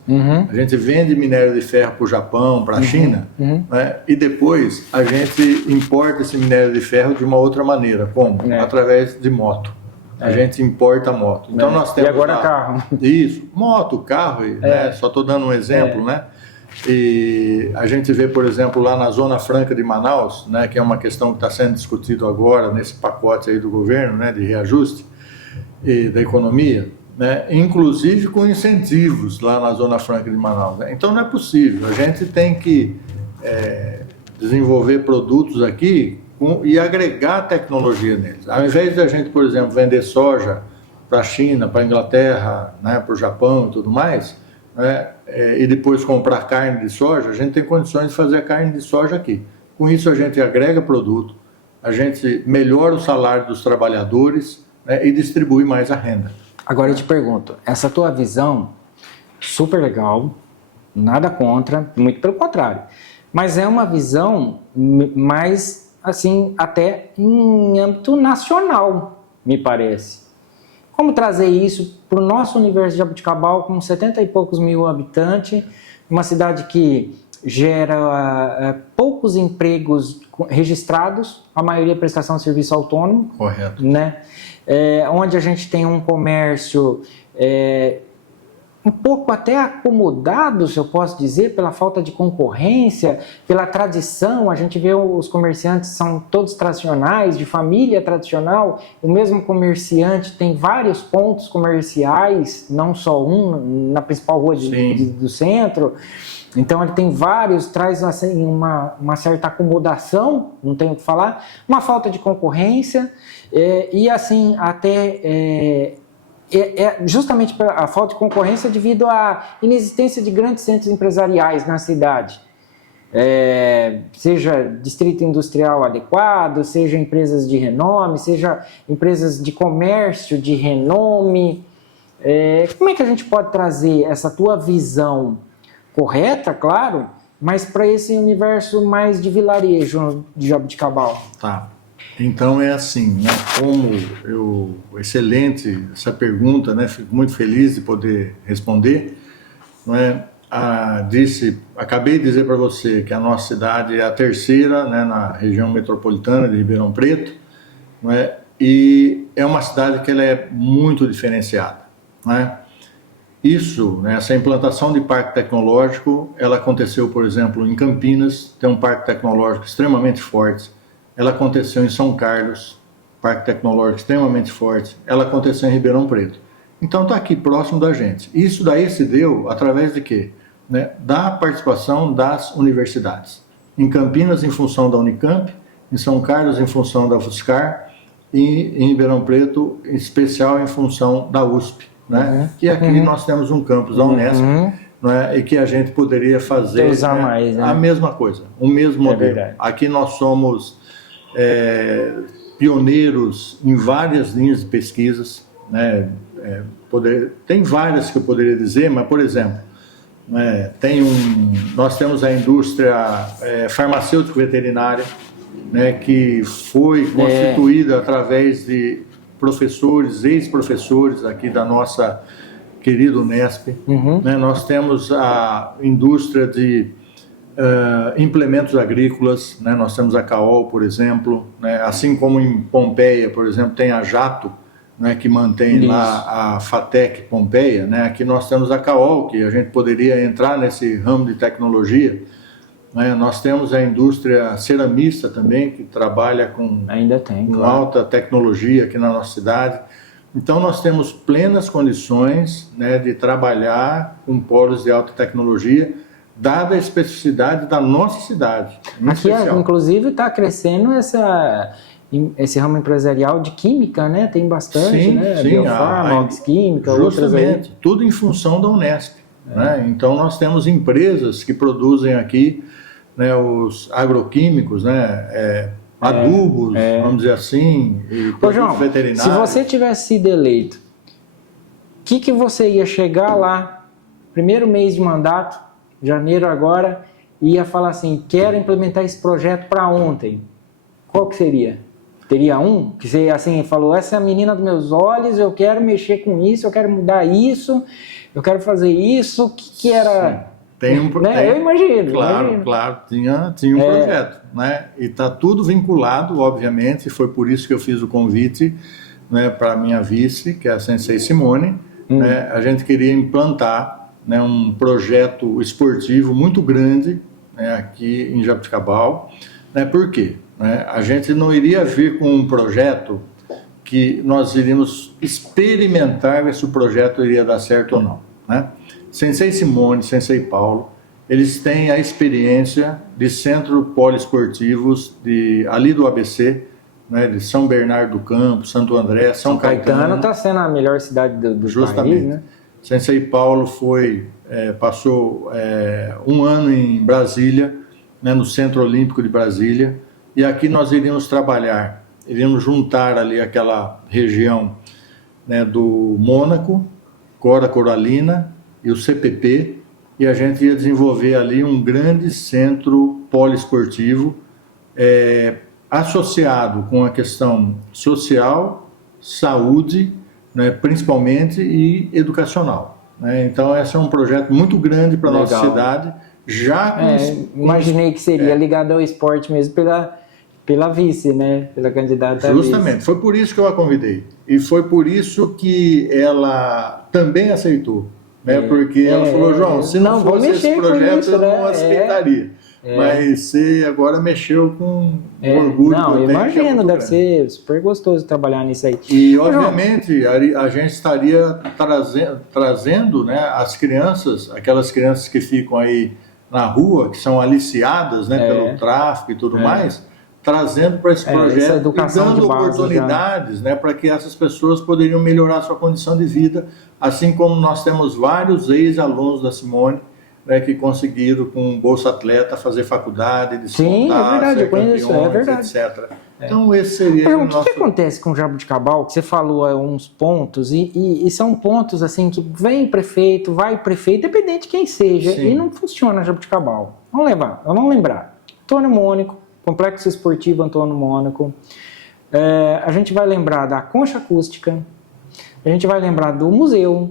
a gente vende minério de ferro para o Japão, para a China, né, e depois a gente importa esse minério de ferro de uma outra maneira, como? Através de moto. A gente importa moto. Então nós temos e agora carro. Isso, moto, carro, né, só estou dando um exemplo, né? E a gente vê, por exemplo, lá na Zona Franca de Manaus, né, que é uma questão que está sendo discutido agora nesse pacote aí do governo, né, de reajuste e da economia, né, inclusive com incentivos lá na Zona Franca de Manaus, né? Então não é possível, a gente tem que desenvolver produtos aqui e agregar tecnologia neles. Ao invés de a gente, por exemplo, vender soja para a China, para a Inglaterra, né, para o Japão e tudo mais, né, e depois comprar carne de soja, a gente tem condições de fazer a carne de soja aqui. Com isso a gente agrega produto, a gente melhora o salário dos trabalhadores, né, e distribui mais a renda. Agora eu te pergunto, essa tua visão, super legal, nada contra, muito pelo contrário, mas é uma visão mais, assim, até em âmbito nacional, me parece. Como trazer isso para o nosso universo de Jaboticabal, com 70 e poucos mil habitantes, uma cidade que gera poucos empregos registrados, a maioria prestação de serviço autônomo. Correto. Né? Onde a gente tem um comércio um pouco até acomodado, se eu posso dizer, pela falta de concorrência, pela tradição. A gente vê os comerciantes são todos tradicionais, de família tradicional. O mesmo comerciante tem vários pontos comerciais, não só um, na principal rua do centro. Então ele tem vários, traz assim, uma certa acomodação, não tenho o que falar, uma falta de concorrência e assim até justamente a falta de concorrência devido à inexistência de grandes centros empresariais na cidade. seja distrito industrial adequado, seja empresas de renome, seja empresas de comércio de renome. Como é que a gente pode trazer essa tua visão correta, claro, mas para esse universo mais de vilarejo de Jaboticabal? Tá. Então é assim, né? Excelente essa pergunta, né? Fico muito feliz de poder responder, não é? Acabei de dizer para você que a nossa cidade é a terceira, né, na região metropolitana de Ribeirão Preto, não é? E é uma cidade que ela é muito diferenciada, né? Isso, né, essa implantação de parque tecnológico, ela aconteceu, por exemplo, em Campinas, tem um parque tecnológico extremamente forte. Ela aconteceu em São Carlos, parque tecnológico extremamente forte. Ela aconteceu em Ribeirão Preto. Então está aqui próximo da gente. Isso daí se deu através de quê? Né? Da participação das universidades. Em Campinas, em função da Unicamp, em São Carlos, em função da UFSCar, e em Ribeirão Preto, em especial em função da USP. Né? Que aqui nós temos um campus da Unesp, né? E que a gente poderia fazer, usar mais, né? A mesma coisa, o mesmo modelo. Verdade. Aqui nós somos pioneiros em várias linhas de pesquisas, né? Tem várias que eu poderia dizer, mas, por exemplo, nós temos a indústria farmacêutico-veterinária, né, que foi constituída através de professores, ex-professores aqui da nossa querida Unesp. Né? Nós temos a indústria de implementos agrícolas, né? Nós temos a CAOL, por exemplo, né? Assim como em Pompeia, por exemplo, tem a Jato, né, que mantém lá a FATEC Pompeia, né? Aqui nós temos a CAOL, que a gente poderia entrar nesse ramo de tecnologia, né? Nós temos a indústria ceramista também, que trabalha com alta tecnologia aqui na nossa cidade. Então nós temos plenas condições, né, de trabalhar com polos de alta tecnologia, dada a especificidade da nossa cidade. Aqui, inclusive, está crescendo esse ramo empresarial de química, né? Tem bastante, sim, né? Sim, Biofarma, Oxquímica, outras aí. Tudo em função da Unesp. Né? Então nós temos empresas que produzem aqui, né, os agroquímicos, né? Adubos, vamos dizer assim, e produtos veterinários. Se você tivesse sido eleito, o que você ia chegar lá, primeiro mês de mandato, janeiro agora, e ia falar assim, quero implementar esse projeto para ontem? Qual que seria? Teria um que você assim falou, essa é a menina dos meus olhos, eu quero mexer com isso, eu quero mudar isso, eu quero fazer isso. O que era? Sim. Tem um projeto. Eu imagino. Claro, tinha um projeto, né? E está tudo vinculado, obviamente, foi por isso que eu fiz o convite, né, para a minha vice, que é a Sensei Simone. Né? A gente queria implantar, né, um projeto esportivo muito grande, né, aqui em Jaboticabal. Né? Por quê? Né? A gente não iria vir com um projeto que nós iríamos experimentar se o projeto iria dar certo ou não. Né? Sensei Simone, Sensei Paulo, eles têm a experiência de centro poliesportivos ali do ABC, né, de São Bernardo do Campo, Santo André, São Caetano. Está sendo a melhor cidade do justamente. país, né? Sensei Paulo passou um ano em Brasília, né, no Centro Olímpico de Brasília, e aqui nós iríamos trabalhar, iríamos juntar ali aquela região, né, do Mônaco, Cora Coralina e o CPP, e a gente ia desenvolver ali um grande centro poliesportivo associado com a questão social, saúde, né, principalmente, e educacional. Né? Então esse é um projeto muito grande para a nossa cidade. Imaginei que seria ligado ao esporte mesmo pela vice, né? Pela candidata. Justamente, foi por isso que eu a convidei. E foi por isso que ela também aceitou. Né? Porque ela falou, João, se não fosse esse projeto, isso, eu não aceitaria. Mas você agora mexeu com orgulho. Não, eu imagino, deve ser super gostoso trabalhar nisso aí. E, obviamente, a gente estaria trazendo, né, as crianças, aquelas crianças que ficam aí na rua, que são aliciadas, né, pelo tráfico e tudo mais, trazendo para esse projeto e dando oportunidades, né, para que essas pessoas poderiam melhorar sua condição de vida, assim como nós temos vários ex-alunos da Simone, né, que conseguiram com Bolsa Atleta fazer faculdade, Sim, é verdade, eu conheço, é verdade. etc. Então esse seria o que acontece com o Jabuticabal, que você falou uns pontos, e são pontos assim que vem prefeito, vai prefeito, dependente de quem seja, Sim. e não funciona Jabuticabal. Vamos lembrar. Antônio Mônaco, Complexo Esportivo Antônio Mônaco, a gente vai lembrar da Concha Acústica, a gente vai lembrar do museu,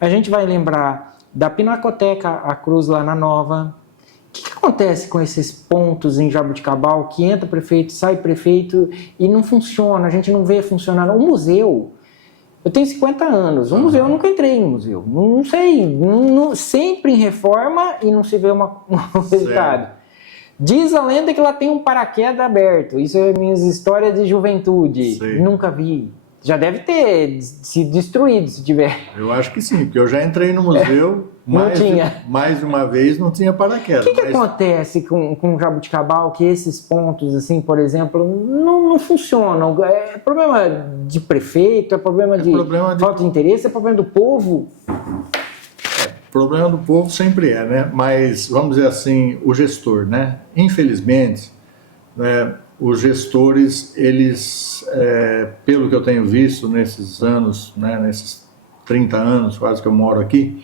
a gente vai lembrar da Pinacoteca A Cruz lá na Nova. O que acontece com esses pontos em Jabuticabal que entra prefeito, sai prefeito e não funciona, a gente não vê funcionar? O museu, eu tenho 50 anos, o museu eu nunca entrei no museu, não sei, sempre em reforma e não se vê um resultado. Diz a lenda que lá tem um paraquedas aberto, isso é minhas histórias de juventude, nunca vi. Já deve ter sido destruído se tiver. Eu acho que sim, porque eu já entrei no museu, mais uma vez não tinha paraquedas. O que acontece com o Jabuticabal, que esses pontos, assim, por exemplo, não funcionam? É problema de prefeito, é problema de falta de interesse, é problema do povo? Problema do povo sempre é, né? Mas, vamos dizer assim, o gestor, né? Infelizmente, né, os gestores, eles, pelo que eu tenho visto nesses anos, né, nesses 30 anos quase que eu moro aqui,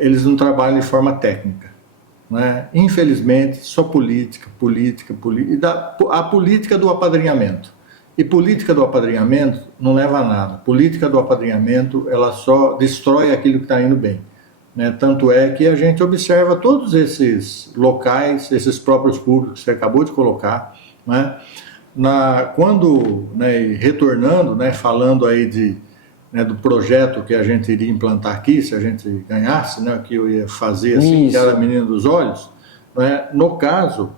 eles não trabalham de forma técnica. Né? Infelizmente, só política, e a política do apadrinhamento. E política do apadrinhamento não leva a nada. Política do apadrinhamento, ela só destrói aquilo que está indo bem. Né? Tanto é que a gente observa todos esses locais, esses próprios públicos que você acabou de colocar, né? Quando, né, retornando, né, falando aí do projeto que a gente iria implantar aqui, se a gente ganhasse, né, que eu ia fazer assim, que era a Menina dos Olhos, né? No caso,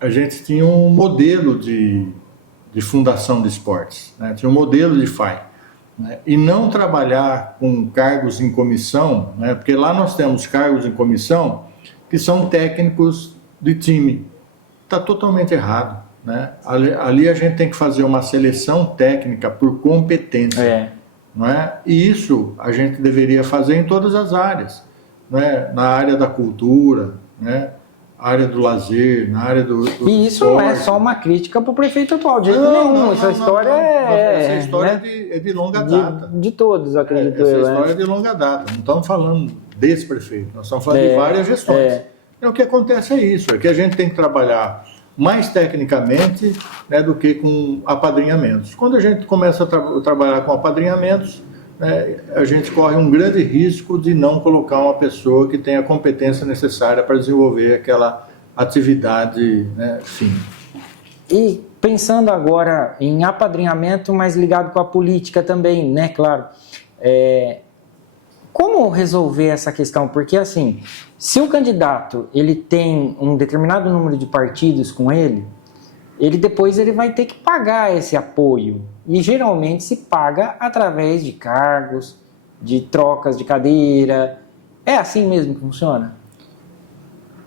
a gente tinha um modelo de fundação de esportes, né? Tinha um modelo de FAI. Né? E não trabalhar com cargos em comissão, né? Porque lá nós temos cargos em comissão que são técnicos de time. Está totalmente errado. Né? Ali a gente tem que fazer uma seleção técnica por competência. Não é? E isso a gente deveria fazer em todas as áreas. Né? Na área da cultura, né? Área do lazer, na área do e isso esporte. Não é só uma crítica para o prefeito atual, de jeito nenhum. Essa história essa história é de longa data. De todos, acredito eu. Essa história é de longa data. Não estamos falando desse prefeito, nós estamos falando de várias gestões. O que acontece é isso, é que a gente tem que trabalhar mais tecnicamente, né, do que com apadrinhamentos. Quando a gente começa a trabalhar com apadrinhamentos, né, a gente corre um grande risco de não colocar uma pessoa que tenha a competência necessária para desenvolver aquela atividade, né, fim. E pensando agora em apadrinhamento, mas ligado com a política também, né, claro, como resolver essa questão? Porque, assim, se o candidato ele tem um determinado número de partidos com ele depois vai ter que pagar esse apoio. E geralmente se paga através de cargos, de trocas de cadeira. É assim mesmo que funciona?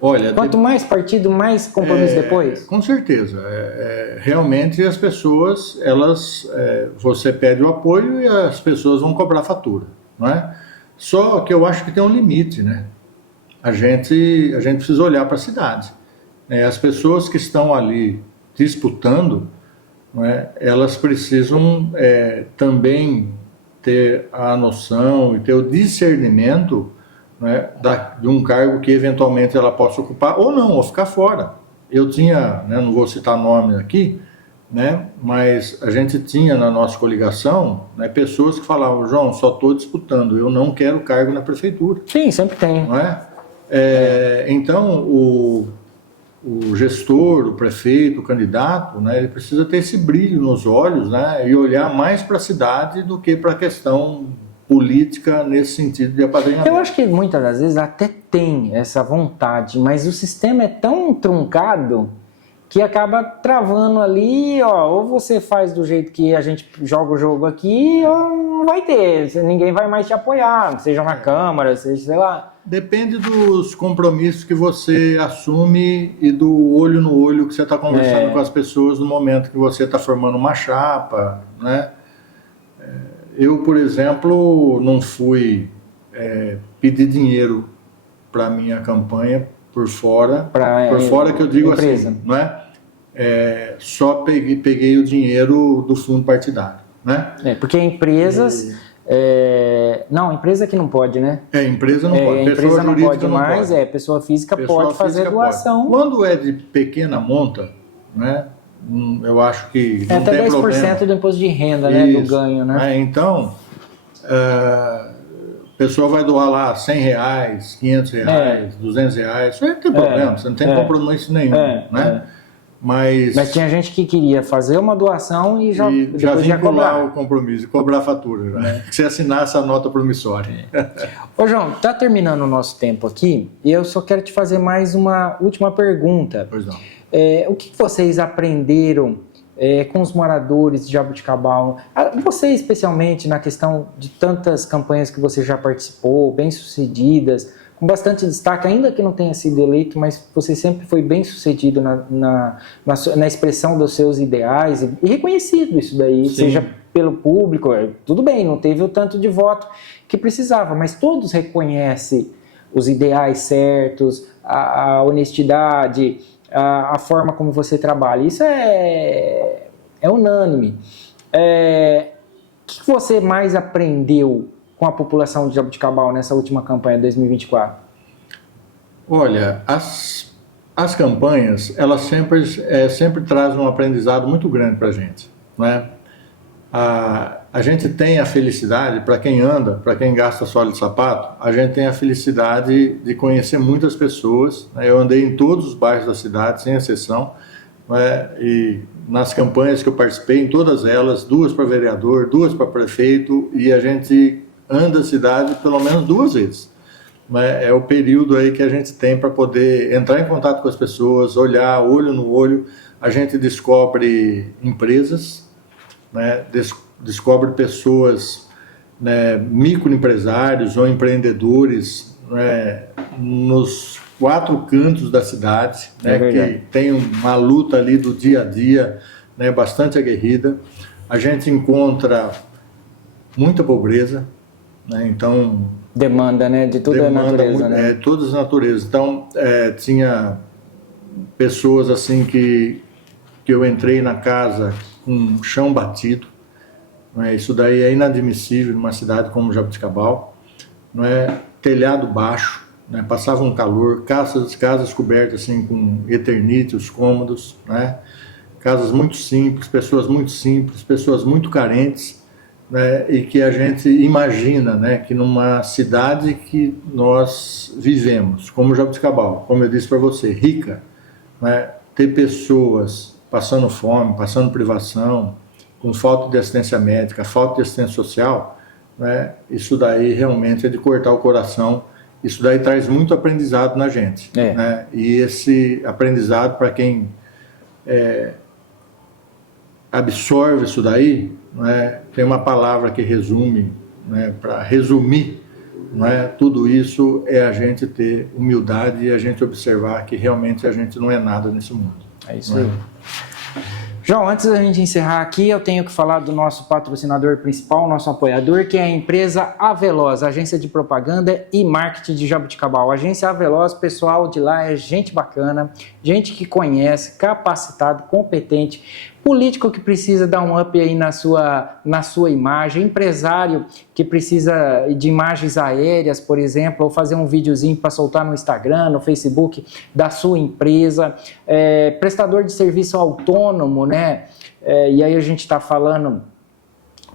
Olha, quanto mais partido, mais compromisso depois? Com certeza. Realmente as pessoas, você pede o apoio e as pessoas vão cobrar fatura. Não é? Só que eu acho que tem um limite, né? A gente precisa olhar para a cidade. As pessoas que estão ali disputando, não é? Elas precisam também ter a noção e ter o discernimento, não é? De um cargo que eventualmente ela possa ocupar ou não, ou ficar fora. Eu tinha, né, não vou citar nome aqui, né, mas a gente tinha na nossa coligação, né, pessoas que falavam: João, só estou disputando, eu não quero cargo na prefeitura. Sim, sempre tem. Não é? Então, o gestor, o prefeito, o candidato, né, ele precisa ter esse brilho nos olhos, né, e olhar mais para a cidade do que para a questão política nesse sentido de apadrinhamento. Eu acho que muitas das vezes até tem essa vontade, mas o sistema é tão truncado que acaba travando ali, ou você faz do jeito que a gente joga o jogo aqui, ou não vai ter, ninguém vai mais te apoiar, seja na Câmara, seja, sei lá. Depende dos compromissos que você assume e do olho no olho que você está conversando com as pessoas no momento que você está formando uma chapa, né? Eu, por exemplo, não fui pedir dinheiro para a minha campanha por fora, que eu digo empresa. assim, não é? Só peguei o dinheiro do fundo partidário, né? Porque empresas... não, empresa que não pode, né? Empresa não pode. Empresa não pode mais, pessoa física pode fazer doação. Pode. Quando é de pequena monta, né? Eu acho que não até tem 10% problema. do imposto de renda, né? Do ganho, né? Então, a pessoa vai doar lá R$100, R$500, R$200, isso aí não tem problema, você não tem compromisso nenhum, né? Mas tinha gente que queria fazer uma doação e já vinha cobrar o compromisso, cobrar a fatura, né? Que você assinasse a nota promissória. Ô João, tá terminando o nosso tempo aqui e eu só quero te fazer mais uma última pergunta. Pois não. O que vocês aprenderam com os moradores de Jaboticabal? Você especialmente na questão de tantas campanhas que você já participou, bem-sucedidas, com bastante destaque, ainda que não tenha sido eleito, mas você sempre foi bem-sucedido na expressão dos seus ideais e reconhecido isso daí, Sim. seja pelo público, tudo bem, não teve o tanto de voto que precisava, mas todos reconhecem os ideais certos, a honestidade, a forma como você trabalha. Isso é unânime. O que você mais aprendeu com a população de Jaboticabal nessa última campanha de 2024? Olha, as campanhas, elas sempre trazem um aprendizado muito grande para a gente, né? A gente tem a felicidade, para quem anda, para quem gasta sola de sapato, a gente tem a felicidade de conhecer muitas pessoas, né? Eu andei em todos os bairros da cidade, sem exceção, né? E nas campanhas que eu participei, em todas elas, 2 para vereador, 2 para prefeito, e a gente anda a cidade pelo menos 2 vezes. Né? É o período aí que a gente tem para poder entrar em contato com as pessoas, olhar olho no olho. A gente descobre empresas, né? Descobre pessoas, né? Microempresários ou empreendedores, né? Nos 4 cantos da cidade, né? Que tem uma luta ali do dia a dia, né? Bastante aguerrida. A gente encontra muita pobreza, né? Então demanda, né, de toda a natureza, né? Todas as naturezas. Então tinha pessoas assim que eu entrei na casa com chão batido, né? Isso daí é inadmissível numa cidade como Jaboticabal, não é? Telhado baixo, né? Passava um calor, casas cobertas assim com eternite, os cômodos, né? Casas muito simples, pessoas muito carentes, né? E que a gente imagina, né? Que numa cidade que nós vivemos, como Jaboticabal, como eu disse para você, rica, né? Ter pessoas passando fome, passando privação, com falta de assistência médica, falta de assistência social, né? Isso daí realmente é de cortar o coração. Isso daí traz muito aprendizado na gente, né? E esse aprendizado, para quem absorve isso daí, né? Tem uma palavra que resume, né? Para resumir, né? Tudo isso é a gente ter humildade e a gente observar que realmente a gente não é nada nesse mundo. É isso aí. João, antes da gente encerrar aqui, eu tenho que falar do nosso patrocinador principal, nosso apoiador, que é a empresa Aveloz, agência de propaganda e marketing de Jaboticabal. A agência Aveloz, pessoal de lá é gente bacana, gente que conhece, capacitado, competente, político que precisa dar um up aí na sua imagem, empresário que precisa de imagens aéreas, por exemplo, ou fazer um videozinho para soltar no Instagram, no Facebook da sua empresa, prestador de serviço autônomo, né? E aí a gente está falando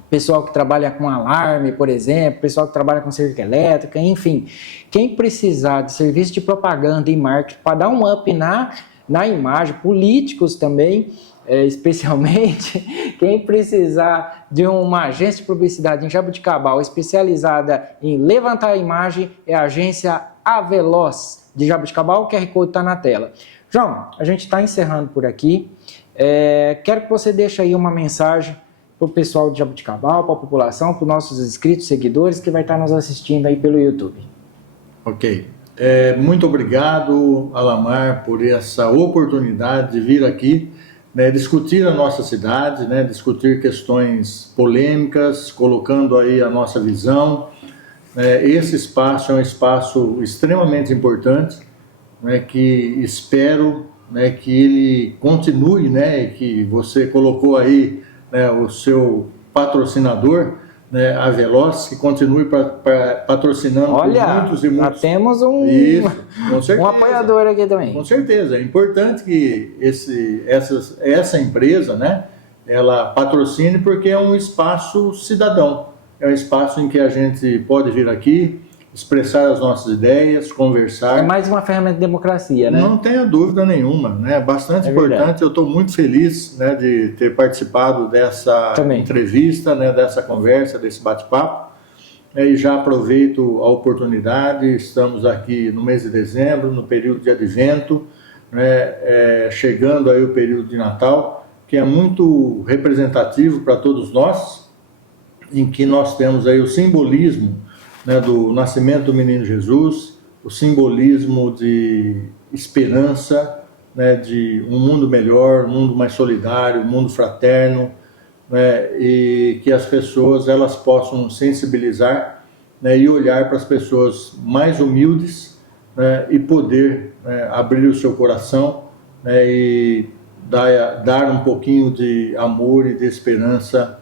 pessoal que trabalha com alarme, por exemplo, pessoal que trabalha com cerca elétrica, enfim, quem precisar de serviço de propaganda e marketing para dar um up na imagem, políticos também, especialmente, quem precisar de uma agência de publicidade em Jaboticabal especializada em levantar a imagem é a agência Aveloz de Jaboticabal, o QR Code está na tela. João, a gente está encerrando por aqui, quero que você deixe aí uma mensagem para o pessoal de Jaboticabal, para a população, para os nossos inscritos, seguidores que vai estar nos assistindo aí pelo YouTube. Ok. Muito obrigado, Alamar, por essa oportunidade de vir aqui, né, discutir a nossa cidade, né, discutir questões polêmicas, colocando aí a nossa visão, Esse espaço é um espaço extremamente importante, né, que espero, né, que ele continue, né, que você colocou aí, né, o seu patrocinador, né, a Veloz, que continue patrocinando por muitos e muitos. Já temos Isso, com certeza. um apoiador aqui também. Com certeza, é importante que essa empresa, né, ela patrocine, porque é um espaço cidadão, é um espaço em que a gente pode vir aqui, expressar as nossas ideias, conversar. É mais uma ferramenta de democracia, né? Não tenha dúvida nenhuma, né? Bastante importante. Verdade. Eu estou muito feliz, né, de ter participado dessa entrevista, né, dessa conversa, desse bate-papo. E já aproveito a oportunidade, estamos aqui no mês de dezembro, no período de advento, né, chegando aí o período de Natal, que é muito representativo para todos nós, em que nós temos aí o simbolismo, né, do nascimento do menino Jesus, o simbolismo de esperança, né, de um mundo melhor, um mundo mais solidário, um mundo fraterno, né, e que as pessoas elas possam sensibilizar, né, e olhar para as pessoas mais humildes, né, e poder, né, abrir o seu coração, né, e dar um pouquinho de amor e de esperança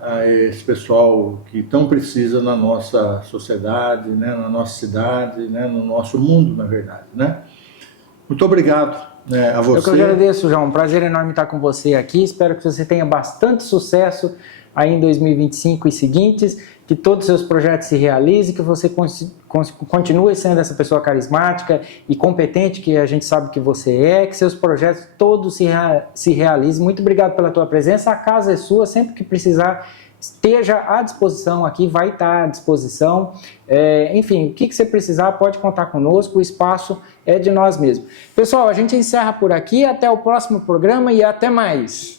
a esse pessoal que tão precisa na nossa sociedade, né, na nossa cidade, né, no nosso mundo, na verdade, né? Muito obrigado, né, a você. Eu que agradeço, João. Um prazer enorme estar com você aqui. Espero que você tenha bastante sucesso aí em 2025 e seguintes, que todos os seus projetos se realizem, que você continue sendo essa pessoa carismática e competente que a gente sabe que você é, que seus projetos todos se realizem. Muito obrigado pela tua presença. A casa é sua, sempre que precisar, esteja à disposição aqui, vai estar à disposição. Enfim, o que você precisar, pode contar conosco, o espaço é de nós mesmos. Pessoal, a gente encerra por aqui, até o próximo programa e até mais.